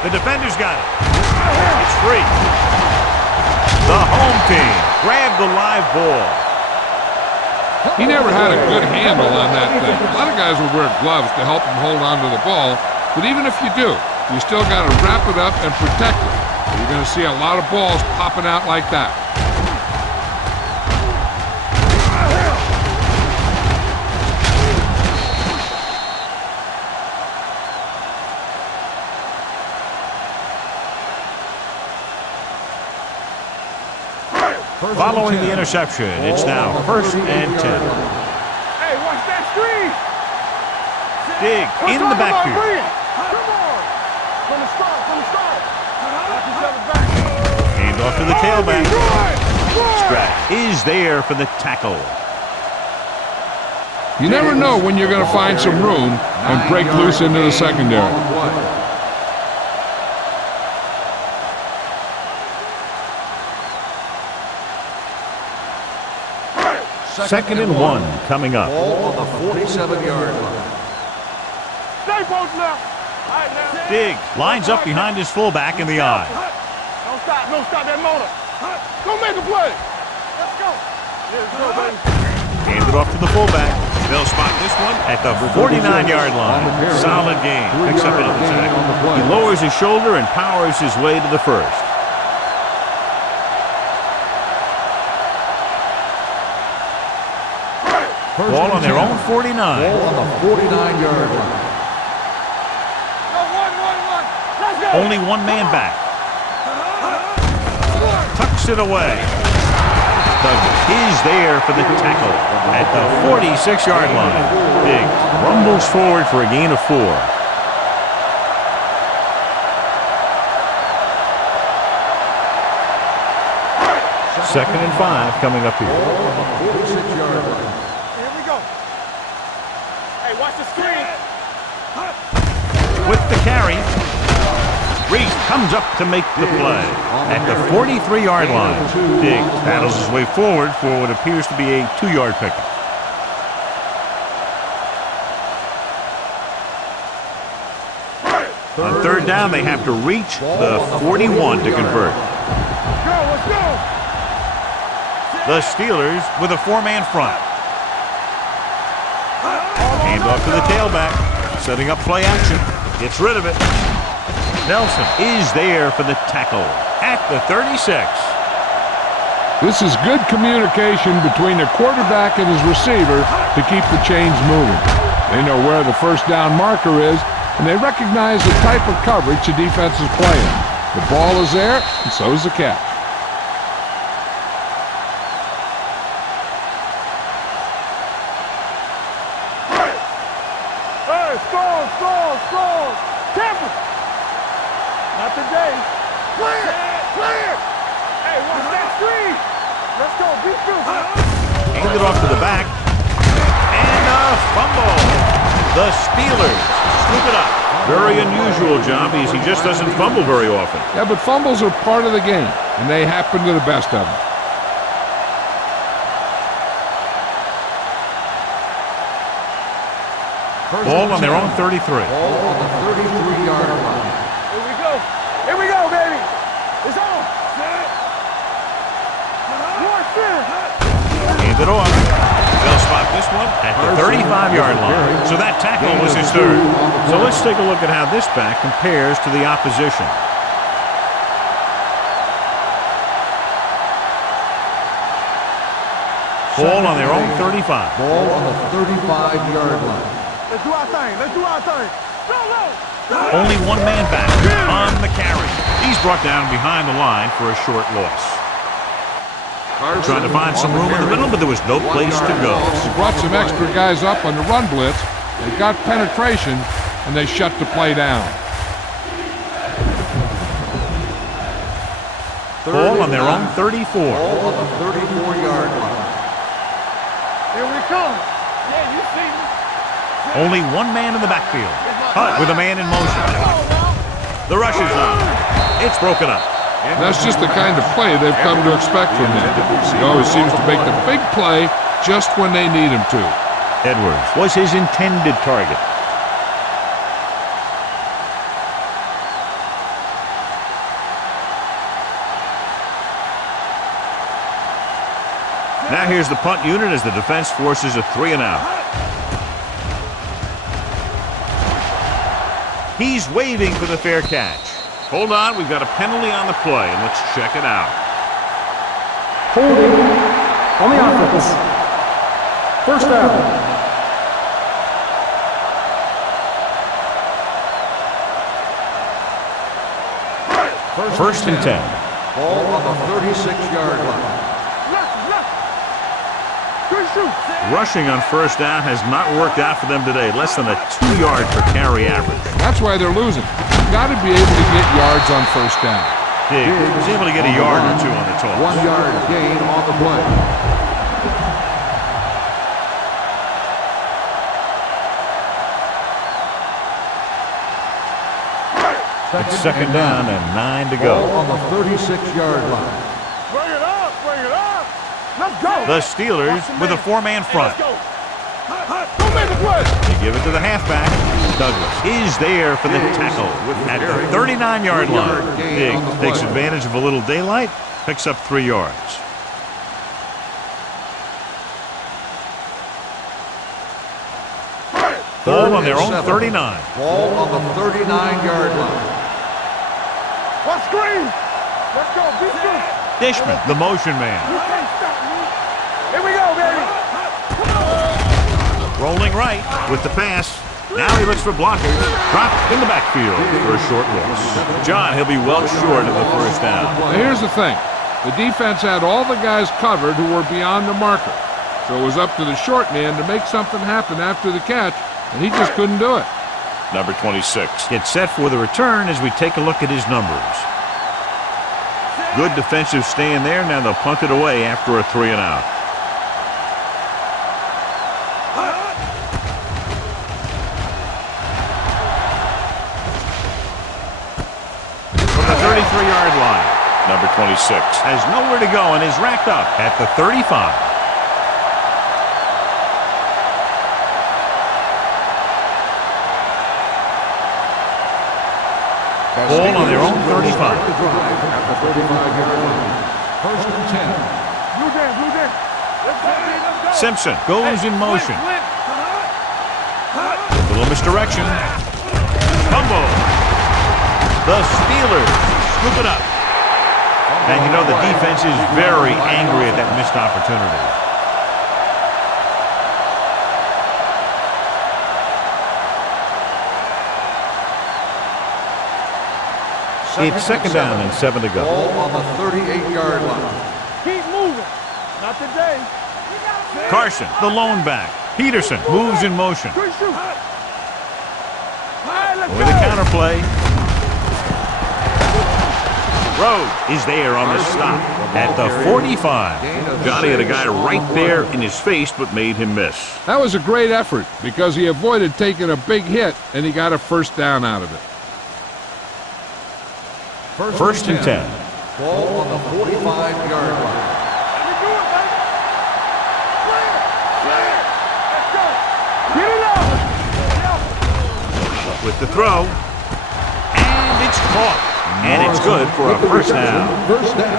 The defender's got it. It's free. The home team grabbed the live ball. He never had a good handle on that thing. A lot of guys will wear gloves to help him hold on to the ball, but even if you do, you still got to wrap it up and protect it. You're going to see a lot of balls popping out like that. Following the interception, it's now 1st and 10. Hey, watch that screen. Dig in the backfield. Come on. From the start, from the start. Watch each other back. Hand off to the tailback. Good. Strat is there for the tackle. You never know when you're going to find some room and break loose into the secondary. Second and 1 coming up. Ball on the 47-yard line. Stay post left. All right, now. Dig lines up behind his fullback in the eye. Don't stop. Don't stop that motor. Go make a play. Let's go. Let's go, baby. Hand it off to the fullback. They'll spot this one at the 49-yard line. Solid game, except for the tackle. He lowers his shoulder and powers his way to the first. Ball on their own 49. Ball on the 49-yard line. Go, one. Let's go. Only one man back. Tucks it away. Douglas is there for the tackle at the 46-yard line. Big rumbles forward for a gain of 4. Second and 5 coming up here. Ball on the 46-yard line. Here we go. Hey, watch the screen. With the carry, Reese comes up to make the play at the 43-yard line. Big paddles his way forward for what appears to be a 2-yard pickup. On third down, they have to reach the 41 to convert. Let's go. The Steelers with a 4-man front. Hand off to the tailback, setting up play action. Gets rid of it. Nelson is there for the tackle at the 36. This is good communication between the quarterback and his receiver to keep the chains moving. They know where the first down marker is, and they recognize the type of coverage the defense is playing. The ball is there, and so is the catch. Hey, strong. Temper. Not today. Clear. Hey, watch that screen. Let's go. Be filthy. Hand it off to the back. And a fumble. The Steelers scoop it up. Very unusual job because he just doesn't fumble very often. Yeah, but fumbles are part of the game, and they happen to the best of them. Ball on their own 33. Ball on the 33-yard line. Here we go, baby. It's on. Hand it off. They'll spot this one at the 35-yard line. So that tackle was his third. So let's take a look at how this back compares to the opposition. Ball on their own 35. Ball on the 35-yard line. Let's do our thing. Go. Only one man back on the carry. He's brought down behind the line for a short loss. Trying to find some room in the middle, but there was no place to go. He brought some extra guys up on the run blitz. They got penetration, and they shut the play down. Ball on their own 34. Ball on the 34-yard line. Here we come. Yeah, you see me. Only one man in the backfield. Hunt with a man in motion. The rush is on. It's broken up. That's just the kind of play they've come to expect from him. He always seems to make the big play just when they need him to. Edwards was his intended target. Now here's the punt unit as the defense forces a 3-and-out. He's waving for the fair catch. Hold on, we've got a penalty on the play, and let's check it out. Holding on the offense. First down. First and 10. Ball on the 36-yard line. Rushing on first down has not worked out for them today. Less than a 2-yard per carry average. That's why they're losing. You've got to be able to get yards on first down. Diggs was able to get a yard or two on the toss. 1-yard gain on the play. It's second down and 9 to go. Ball on the 36-yard line. Bring it up, bring it up. Let's go. The Steelers with a 4-man front. Let's go. Don't make a play. They give it to the halfback. Douglas is there for the tackle at the 39-yard line. Diggs takes advantage of a little daylight, picks up 3 yards. Ball on their own 39. Ball on the 39-yard line. Let's screen. Let's go. Beat you. Dishman, the motion man. You can't stop me. Here we go, baby. Rolling right with the pass. Now he looks for blockers. Dropped in the backfield for a short loss. John, he'll be well short of the first down. Now, here's the thing. The defense had all the guys covered who were beyond the marker. So it was up to the short man to make something happen after the catch, and he just couldn't do it. Number 26 gets set for the return as we take a look at his numbers. Good defensive stand there. Now they'll punt it away after a 3-and-out. From the 33-yard line, number 26 has nowhere to go and is racked up at the 35. Ball on their own 35. At the 35-yard line. First and 10. Blue Dan, blue Dan. Let's go, let's go. Simpson goes in motion. A little misdirection. Fumble. The Steelers scoop it up. And you know the defense is very angry at that missed opportunity. It's second down and 7 to go. Ball on the 38-yard line. Keep moving. Not today. Carson, the lone back. Peterson moves in motion. Good shoot. All right, let's With a go. counterplay. Rhodes is there on the stop at the 45. Johnny had a guy right there in his face but made him miss. That was a great effort because he avoided taking a big hit, and he got a first down out of it. First and 10. Ball on the 45-yard line. Let me do it, baby. Clear. Clear. Let's go. Get it out. With the throw. And it's caught. And it's good for a first down. First down.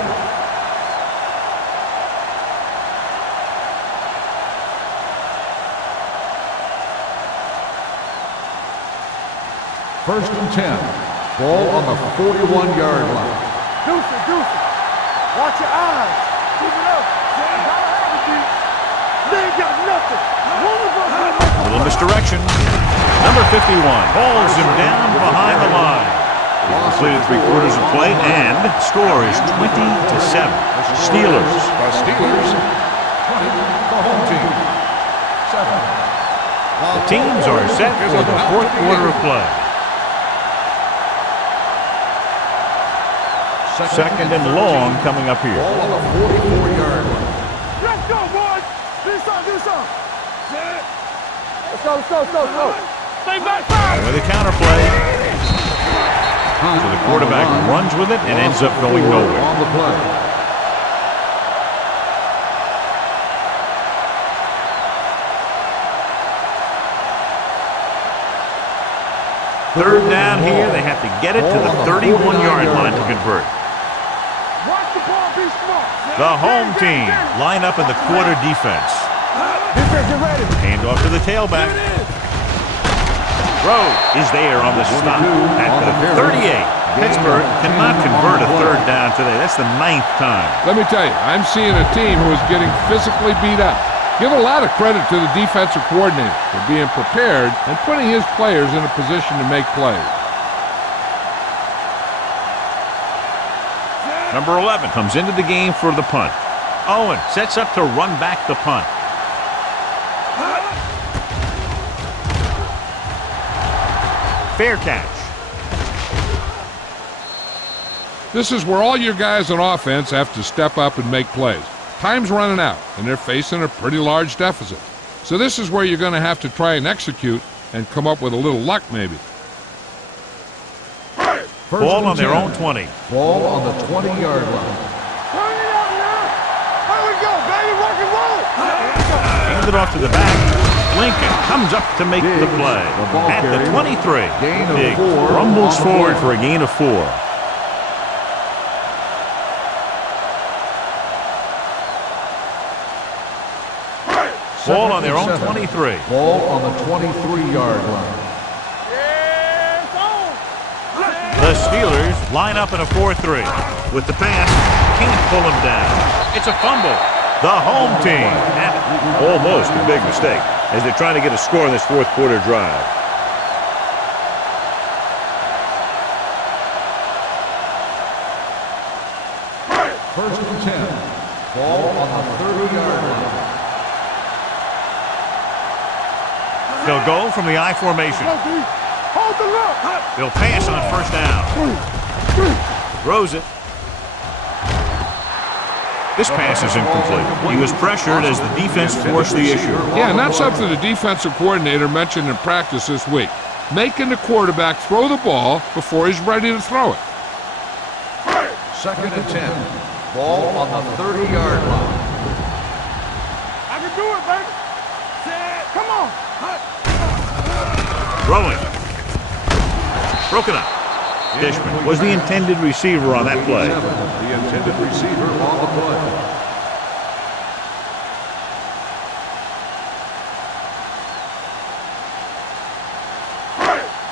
First and 10. Ball on the 41-yard line. Deuce it, deuce it. Watch your eyes. Keep it up. They ain't got nothing. One of us will make A little misdirection. Number 51 hauls him down behind the line. He completed 3/4 of play and score is 20-7. Steelers. The Steelers, 20, the home team, 7. The teams are set for the fourth quarter of play. Second and long coming up here. Ball on the 44-yard line. Let's go, boys. Do something, do something. Let's go, let's go, let's go, let's go. Stay back, fire. With a counterplay. Punt So the on quarterback line. runs with it and ends up Loss of going 4 nowhere. on the play. Third down here. They have to get it to the 31-yard line to convert. Watch the ball, be smart. The home team line up in the quarter defense. Defense, get ready. Hand off to the tailback. Rowe is there on the stop at the 38. Pittsburgh cannot convert a third down today. That's the 9th time. Let me tell you, I'm seeing a team who is getting physically beat up. Give a lot of credit to the defensive coordinator for being prepared and putting his players in a position to make plays. Number 11 comes into the game for the punt. Owen sets up to run back the punt. Fair catch. This is where all your guys on offense have to step up and make plays. Time's running out, and they're facing a pretty large deficit. So this is where you're going to have to try and execute and come up with a little luck, maybe. First Ball and on their 10. own 20. Ball on the 20-yard line. Turn it up now. Here we go, baby. Rock and roll. Hand it off to the back. Lincoln comes up to make the play. the ball At the carrier. 23. Gain of Big 4 rumbles on the forward play. for a gain of 4. Ball on their own 23. Ball on the 23-yard line. Yeah, it's on. The Steelers line up in a 4-3. With the pass, can't pull him down. It's a fumble. The home team. Almost a big mistake as they're trying to get a score in this fourth quarter drive. First and 10. Ball on the 30-yard line. They'll go from the I formation. Go, D. Hold the look. They'll pass on first down. Throws it. This pass is incomplete. He was pressured as the defense forced the issue. Yeah, and that's something the defensive coordinator mentioned in practice this week. Making the quarterback throw the ball before he's ready to throw it. Second and 10. Ball on the 30-yard line. I can do it, baby. Come on. Throwing. Broken up. Dishman was the intended receiver on that play. The intended receiver on the play.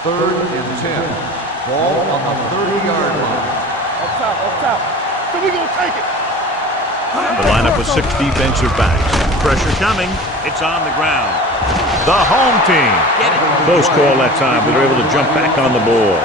Third and 10. Ball on the 30-yard line. Up top. So we gonna take it. The lineup with 6 defensive backs. Pressure coming. It's on the ground. The home team. Close call that time, but they're able to jump back on the ball.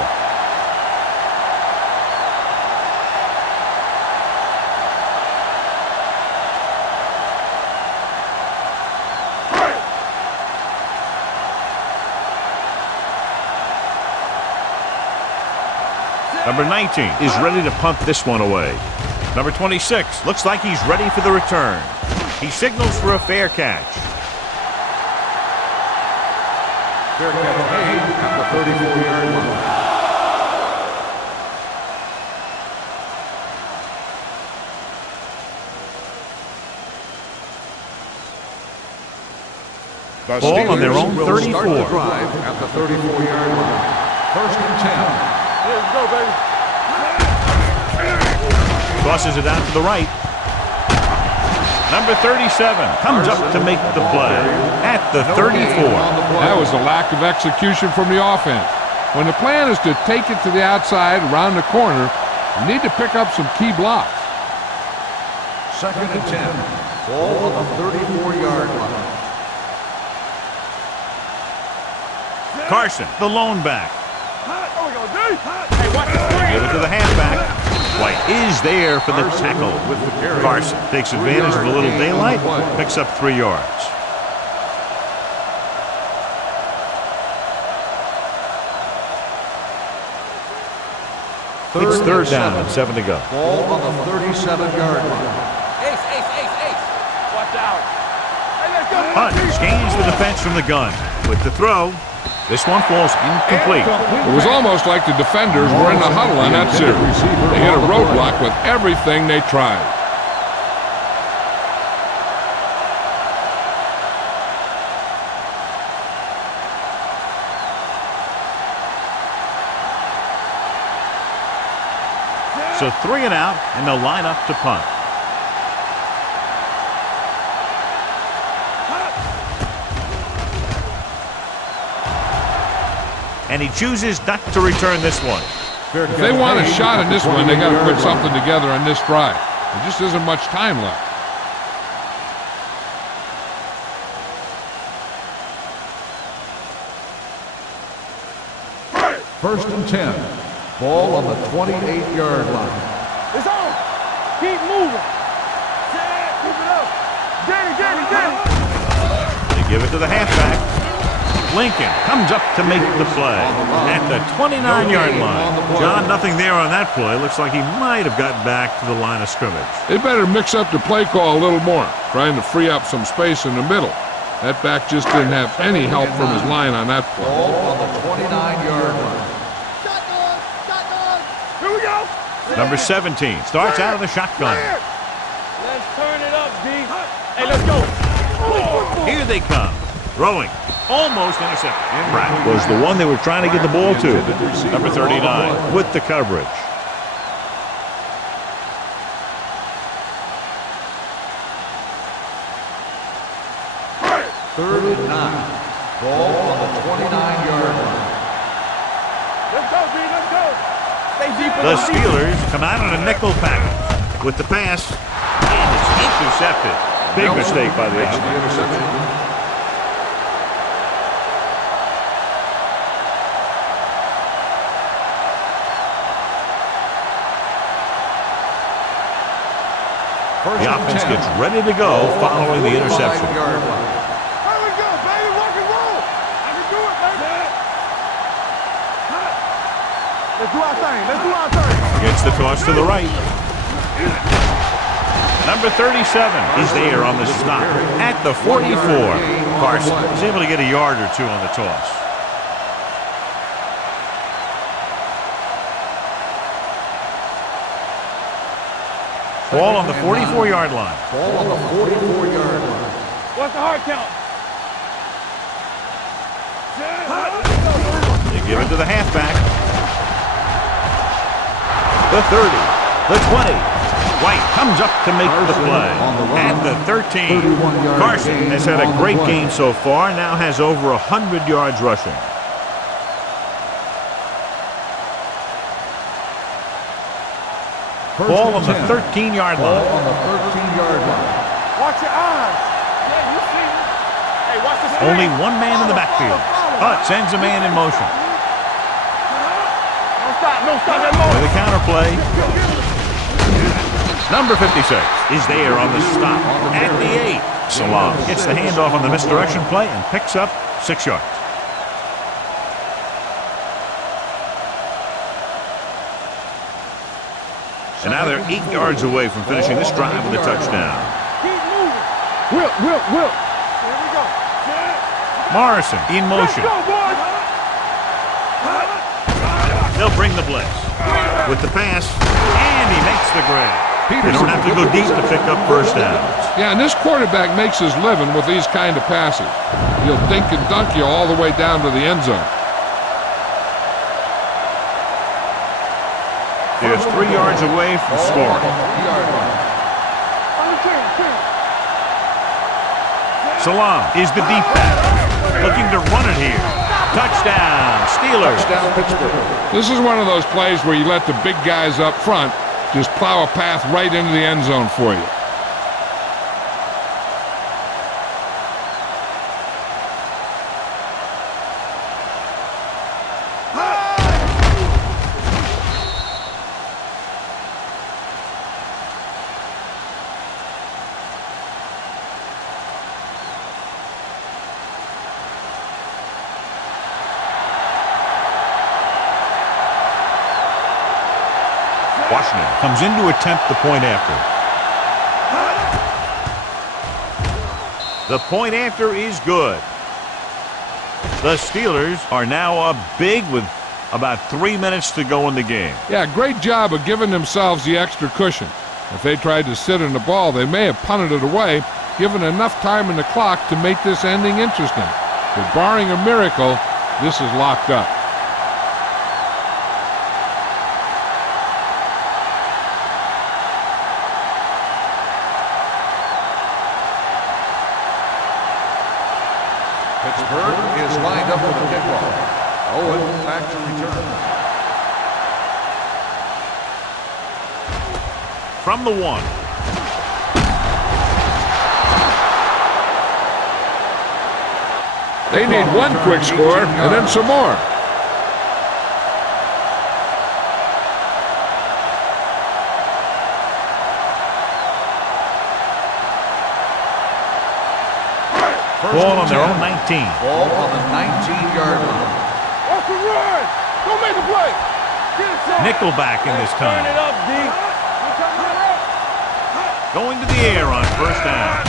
Number 19 is ready to punt this one away. Number 26 looks like he's ready for the return. He signals for a fair catch. Fair catch made at the 34-yard line. The Ball on their own Will 34. start the drive at the 34-yard line. First and 10. Let's go, baby. Tosses it out to the right. Number 37 comes up to make the play at the 34. That was a lack of execution from the offense. When the plan is to take it to the outside, around the corner, you need to pick up some key blocks. Second and 10. Ball on the 34-yard line. Carson, the lone back. There we go, D. Hey, watch the screen. Give it to the halfback. White is there for the tackle. With the carry. Carson takes advantage of a little daylight, picks up 3 yards. It's third down and 7 to go. Ball on the 37-yard line. Ace. Watch out. Hey, let's go. Hunt gains the defense from the gun. With the throw, This one falls incomplete. It was almost like the defenders were in the huddle on that series. They hit a roadblock with everything they tried. So 3 and out, and they'll line up to punt. And he chooses not to return this one. If they want a shot in this one, they got to put something together on this drive. There just isn't much time left. First and 10. Ball on the 28-yard line. It's on. Keep moving. Keep it up. Get it. They give it to the halfback. Lincoln comes up to make the play at the 29-yard line. John, nothing there on that play. Looks like he might have gotten back to the line of scrimmage. They better mix up the play call a little more, trying to free up some space in the middle. That back just didn't have any help from his line on that play. Ball on the 29-yard line. Here we go. Number 17 starts out of the shotgun. Let's turn it up, D. Hey, let's go. Here they come. Throwing. Almost intercepted. Pratt was the one they were trying to get the ball to. Number 39 with the coverage. Third and 9. Ball on the 29-yard line. Let's go, D. Let's go. Stay deep in The Steelers come out on a nickel package with the pass, and it's intercepted. Big mistake by the offense. The offense gets ready to go following the interception. Here we go, baby. Rock and roll. I can do it, baby. Let's do our thing. Gets the toss to the right. Number 37 is there on the stop at the 44. Carson is able to get a yard or two on the toss. Ball on the 44-yard line. Ball on the 44-yard line. What's the hard count? They give it to the halfback. The 30, the 20. White comes up to make the play. And the 13. Carson has had a great game so far, now has over 100 yards rushing. Ball on the 13-yard line. Ball on the 13-yard line. Watch your eyes. Yeah, you see. Hey, watch the screen. Only one man in the backfield. Hutt sends a man in motion. Don't stop that With motion. a counterplay. Number 56 is there on the stop at the 8. Salam gets the handoff on the misdirection play and picks up 6 yards. And now they're 8 yards away from finishing this drive with a touchdown. Keep moving. Whip. Here we go. Morrison in motion. Let's go, boys. They'll bring the blitz with the pass, and he makes the grab. They don't have to go deep to pick up first downs. Yeah, and this quarterback makes his living with these kind of passes. He'll dink and dunk you all the way down to the end zone. There's 3 yards away from scoring. Salam is the deep back, looking to run it here. Touchdown, Steelers. This is one of those plays where you let the big guys up front just plow a path right into the end zone for you. Washington comes in to attempt the point after. The point after is good. The Steelers are now up big with about 3 minutes to go in the game. Yeah, great job of giving themselves the extra cushion. If they tried to sit on the ball, they may have punted it away, given enough time in the clock to make this ending interesting. But barring a miracle, this is locked up. Pittsburgh is lined up for the kickoff. Owen back to return. From the 1. They need one quick score and then some more. Ball on their own 19. Ball on the 19-yard line. Off the run. Don't make a play. Get it, son. Nickelback in this Turn time. it up, D. Going to the air on first down.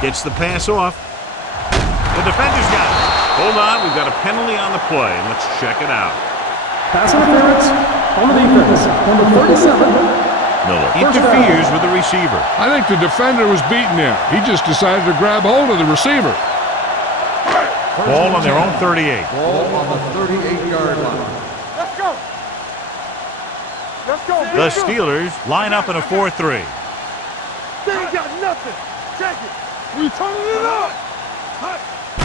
Gets the pass off. The defender's got it. Hold on, we've got a penalty on the play. Let's check it out. Pass interference on the defense. Number 37. Miller interferes with the receiver. I think the defender was beaten there. He just decided to grab hold of the receiver. Ball on their own 38. Ball on the 38-yard line. Let's go. Let's go. The Steelers line up in a 4-3. They ain't got nothing. Check it. We turning it up.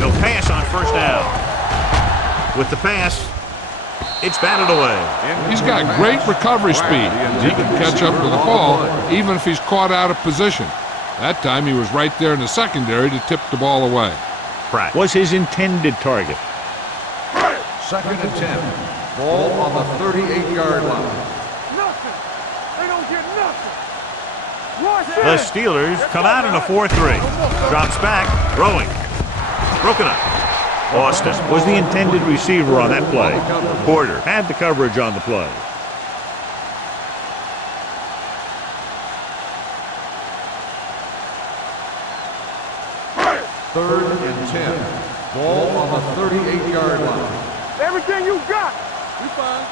They'll pass on first down. With the pass, it's batted away. He's got great recovery speed. He can catch up to the ball even if he's caught out of position. That time he was right there in the secondary to tip the ball away. Pratt was his intended target. 2nd and 10. Ball on the 38-yard line. Nothing. They don't get nothing. Watch The it. Steelers come out in a 4-3. Drops back, throwing. Broken up. Austin was the intended receiver on that play. Porter had the coverage on the play. Third and 10. Ball on the 38-yard line. Everything you got. We fine.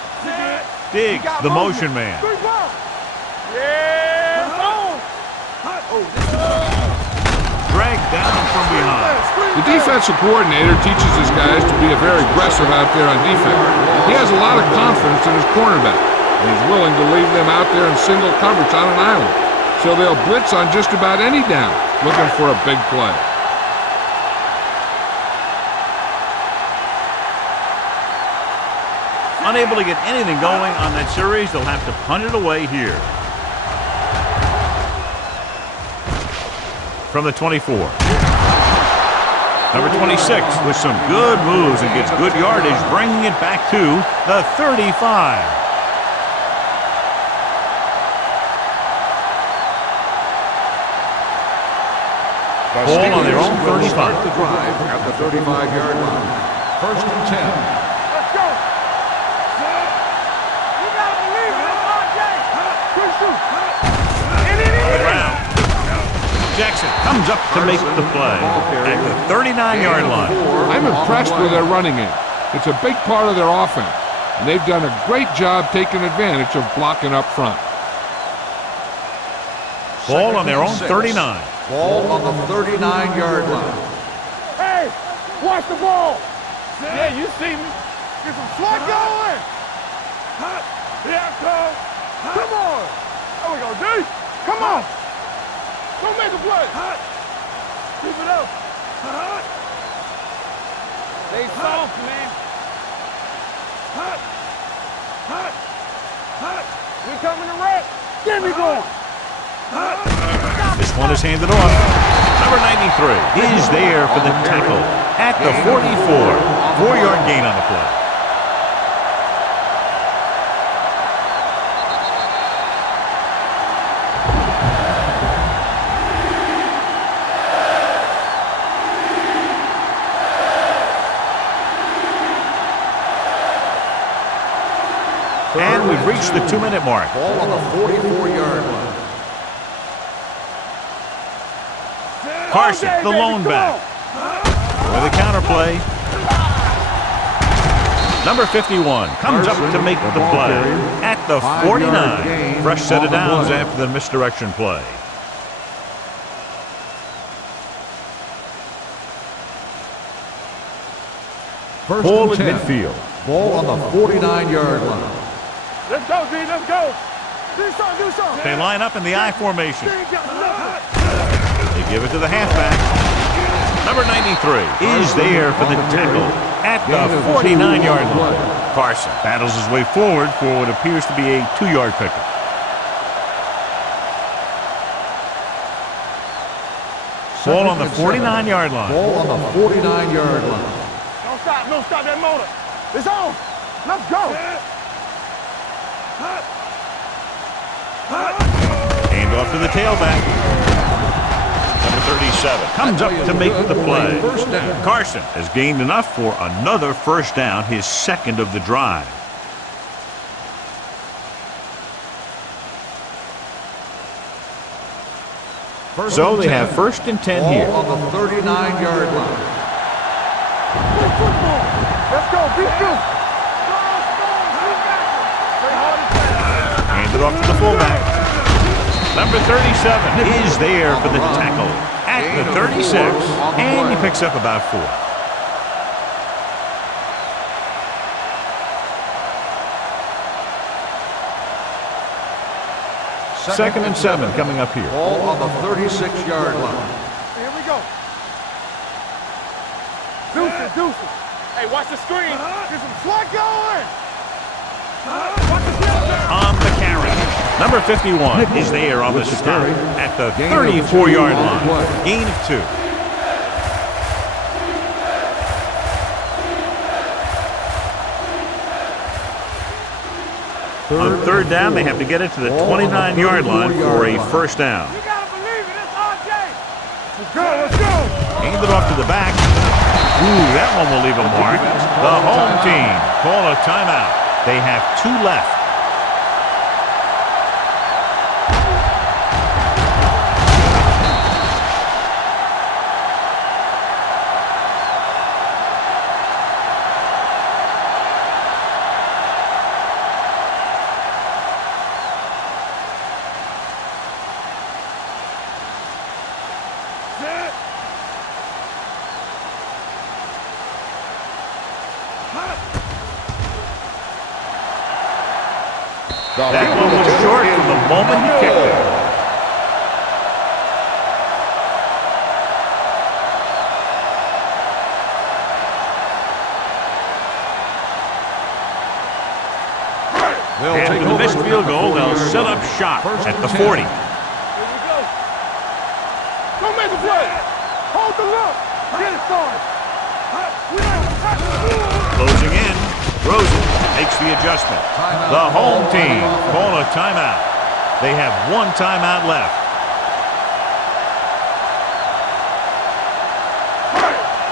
Diggs, the motion man. Three ball. Yeah. Dragged down from behind. The defensive coordinator teaches his guys to be very aggressive out there on defense. He has a lot of confidence in his cornerback, and he's willing to leave them out there in single coverage on an island. So they'll blitz on just about any down, looking for a big play. Unable to get anything going on that series, they'll have to punt it away here. From the 24. Number 26 with some good moves and gets good yardage, bringing it back to the 35. Ball on their own 35. Start the drive at the 35-yard line. 1st and 10. Let's go. You gotta believe it. It's RJ. Quick shoot. Brown. Jackson comes up to make the play at the 39-yard line. I'm impressed with their running game. It's a big part of their offense, and they've done a great job taking advantage of blocking up front. Ball on their own 39. Ball on the 39-yard line. Hey, watch the ball. Yeah, you see me. Get some slot going. Here I come. Come on. There we go, D. Come on. Don't make a play. Keep it up. Stay soft, man. We coming to wreck. Get me going. This one is handed off. Number 93 is there for the tackle at the 44. 4-yard gain on the play. And we've reached the 2-minute mark. Ball on the 44-yard line. Carson, the lone back. With a counter play. Number 51 comes up to make the play at the 49. Fresh set of downs after the misdirection play. Ball at midfield. Ball on the 49-yard line. Let's go, D. Let's go. Do something. They line up in the I formation. They give it to the halfback. Number 93 is there for the tackle at the 49-yard line. Carson battles his way forward for what appears to be a 2-yard pickup. Ball on the 49-yard line. Ball on the 49-yard line. Don't stop that motor. It's on. Let's go. Hand off to the tailback. Number 37 comes up to make the play. Carson has gained enough for another first down, his second of the drive. So they have 1st and 10 here. Ball on the 39-yard line. Let's go. Beat you. Hand it off to the fullback. Number 37 is there for the tackle at the 36, and he picks up about 4. Second and 7 coming up here. Ball on the 36-yard line. Here we go. Deuces. Hey, watch the screen. Get some slot going. Watch the field. On the carry. Number 51 is there on the stop at the 34-yard line. Gain of 2. On 3rd down, they have to get it to the 29-yard line for a first down. You gotta believe it. It's RJ. Let's go. Hand it off to the back. Ooh, that one will leave a mark. The home team call a timeout. They have 2 left. That one was short from the moment he kicked it. After the missed field goal, they'll set up shop at the 40. Here we go. Don't make a play. Hold the look. Get it started. Closing in. Rosen makes the adjustment. The home team call a timeout. They have 1 timeout left.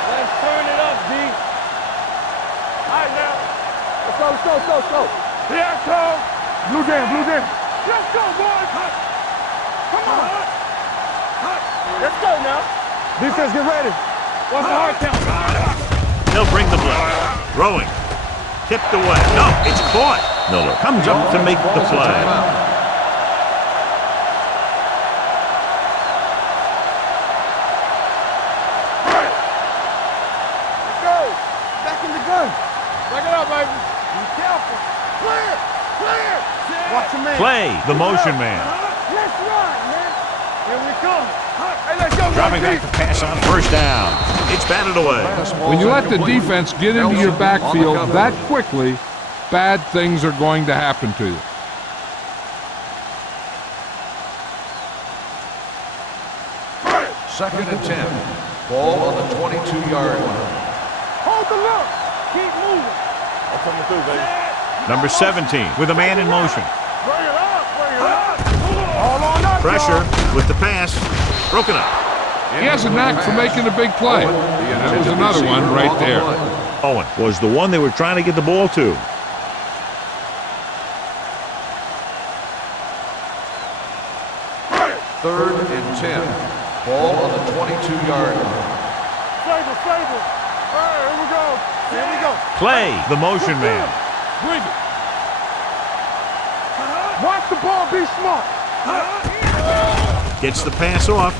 Let's turn it up, D. All right, now. Let's go. Here I come. Blue jam. Let's go, boys. Come on. Let's go now. Defense, get ready. Watch the hard count. They'll bring the blitz. Throwing. Tipped away. No, it's caught. Miller comes up to make the play. Let's go. Back in the gun. Back it up, baby. Be careful. Clear. Watch your man. Play the motion man. Let's run, man. Here we come. Hey, let's go. Dropping back to pass on first down. It's batted away. When you let the defense get into your backfield that quickly, bad things are going to happen to you. Second and 10. Ball on the 22-yard line. Hold the look. Keep moving. That's coming through, baby. Number 17 with a man in motion. Bring it up. All on up, Pressure with the pass. Broken up. He has a knack for making a big play. That was another one right there. Owen was the one they were trying to get the ball to. Third and 10. Ball on the 22-yard line. stable. All right, here we go. Here we go. Clay, the motion man. Bring it. Watch the ball, be smart. Gets the pass off.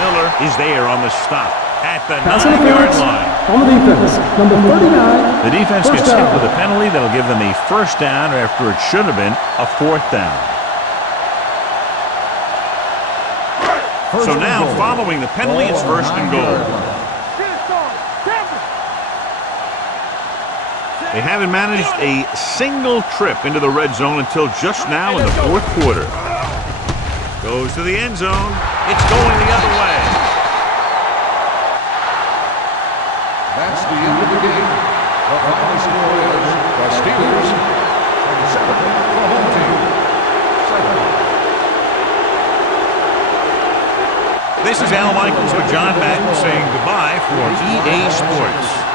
Miller is there on the stop at the Pass 9-yard interference line. on the defense. Number 39. The defense First gets hit down. with a penalty that'll give them a first down after it should have been a fourth down. So now, following the penalty, it's first and goal. Get it started. Captain. They haven't managed a single trip into the red zone until just now in the fourth quarter. Goes to the end zone. It's going the other way. That's the end of the game. The final score is the Steelers 7, the home team 7. This is Al Michaels with John Madden saying goodbye for EA Sports.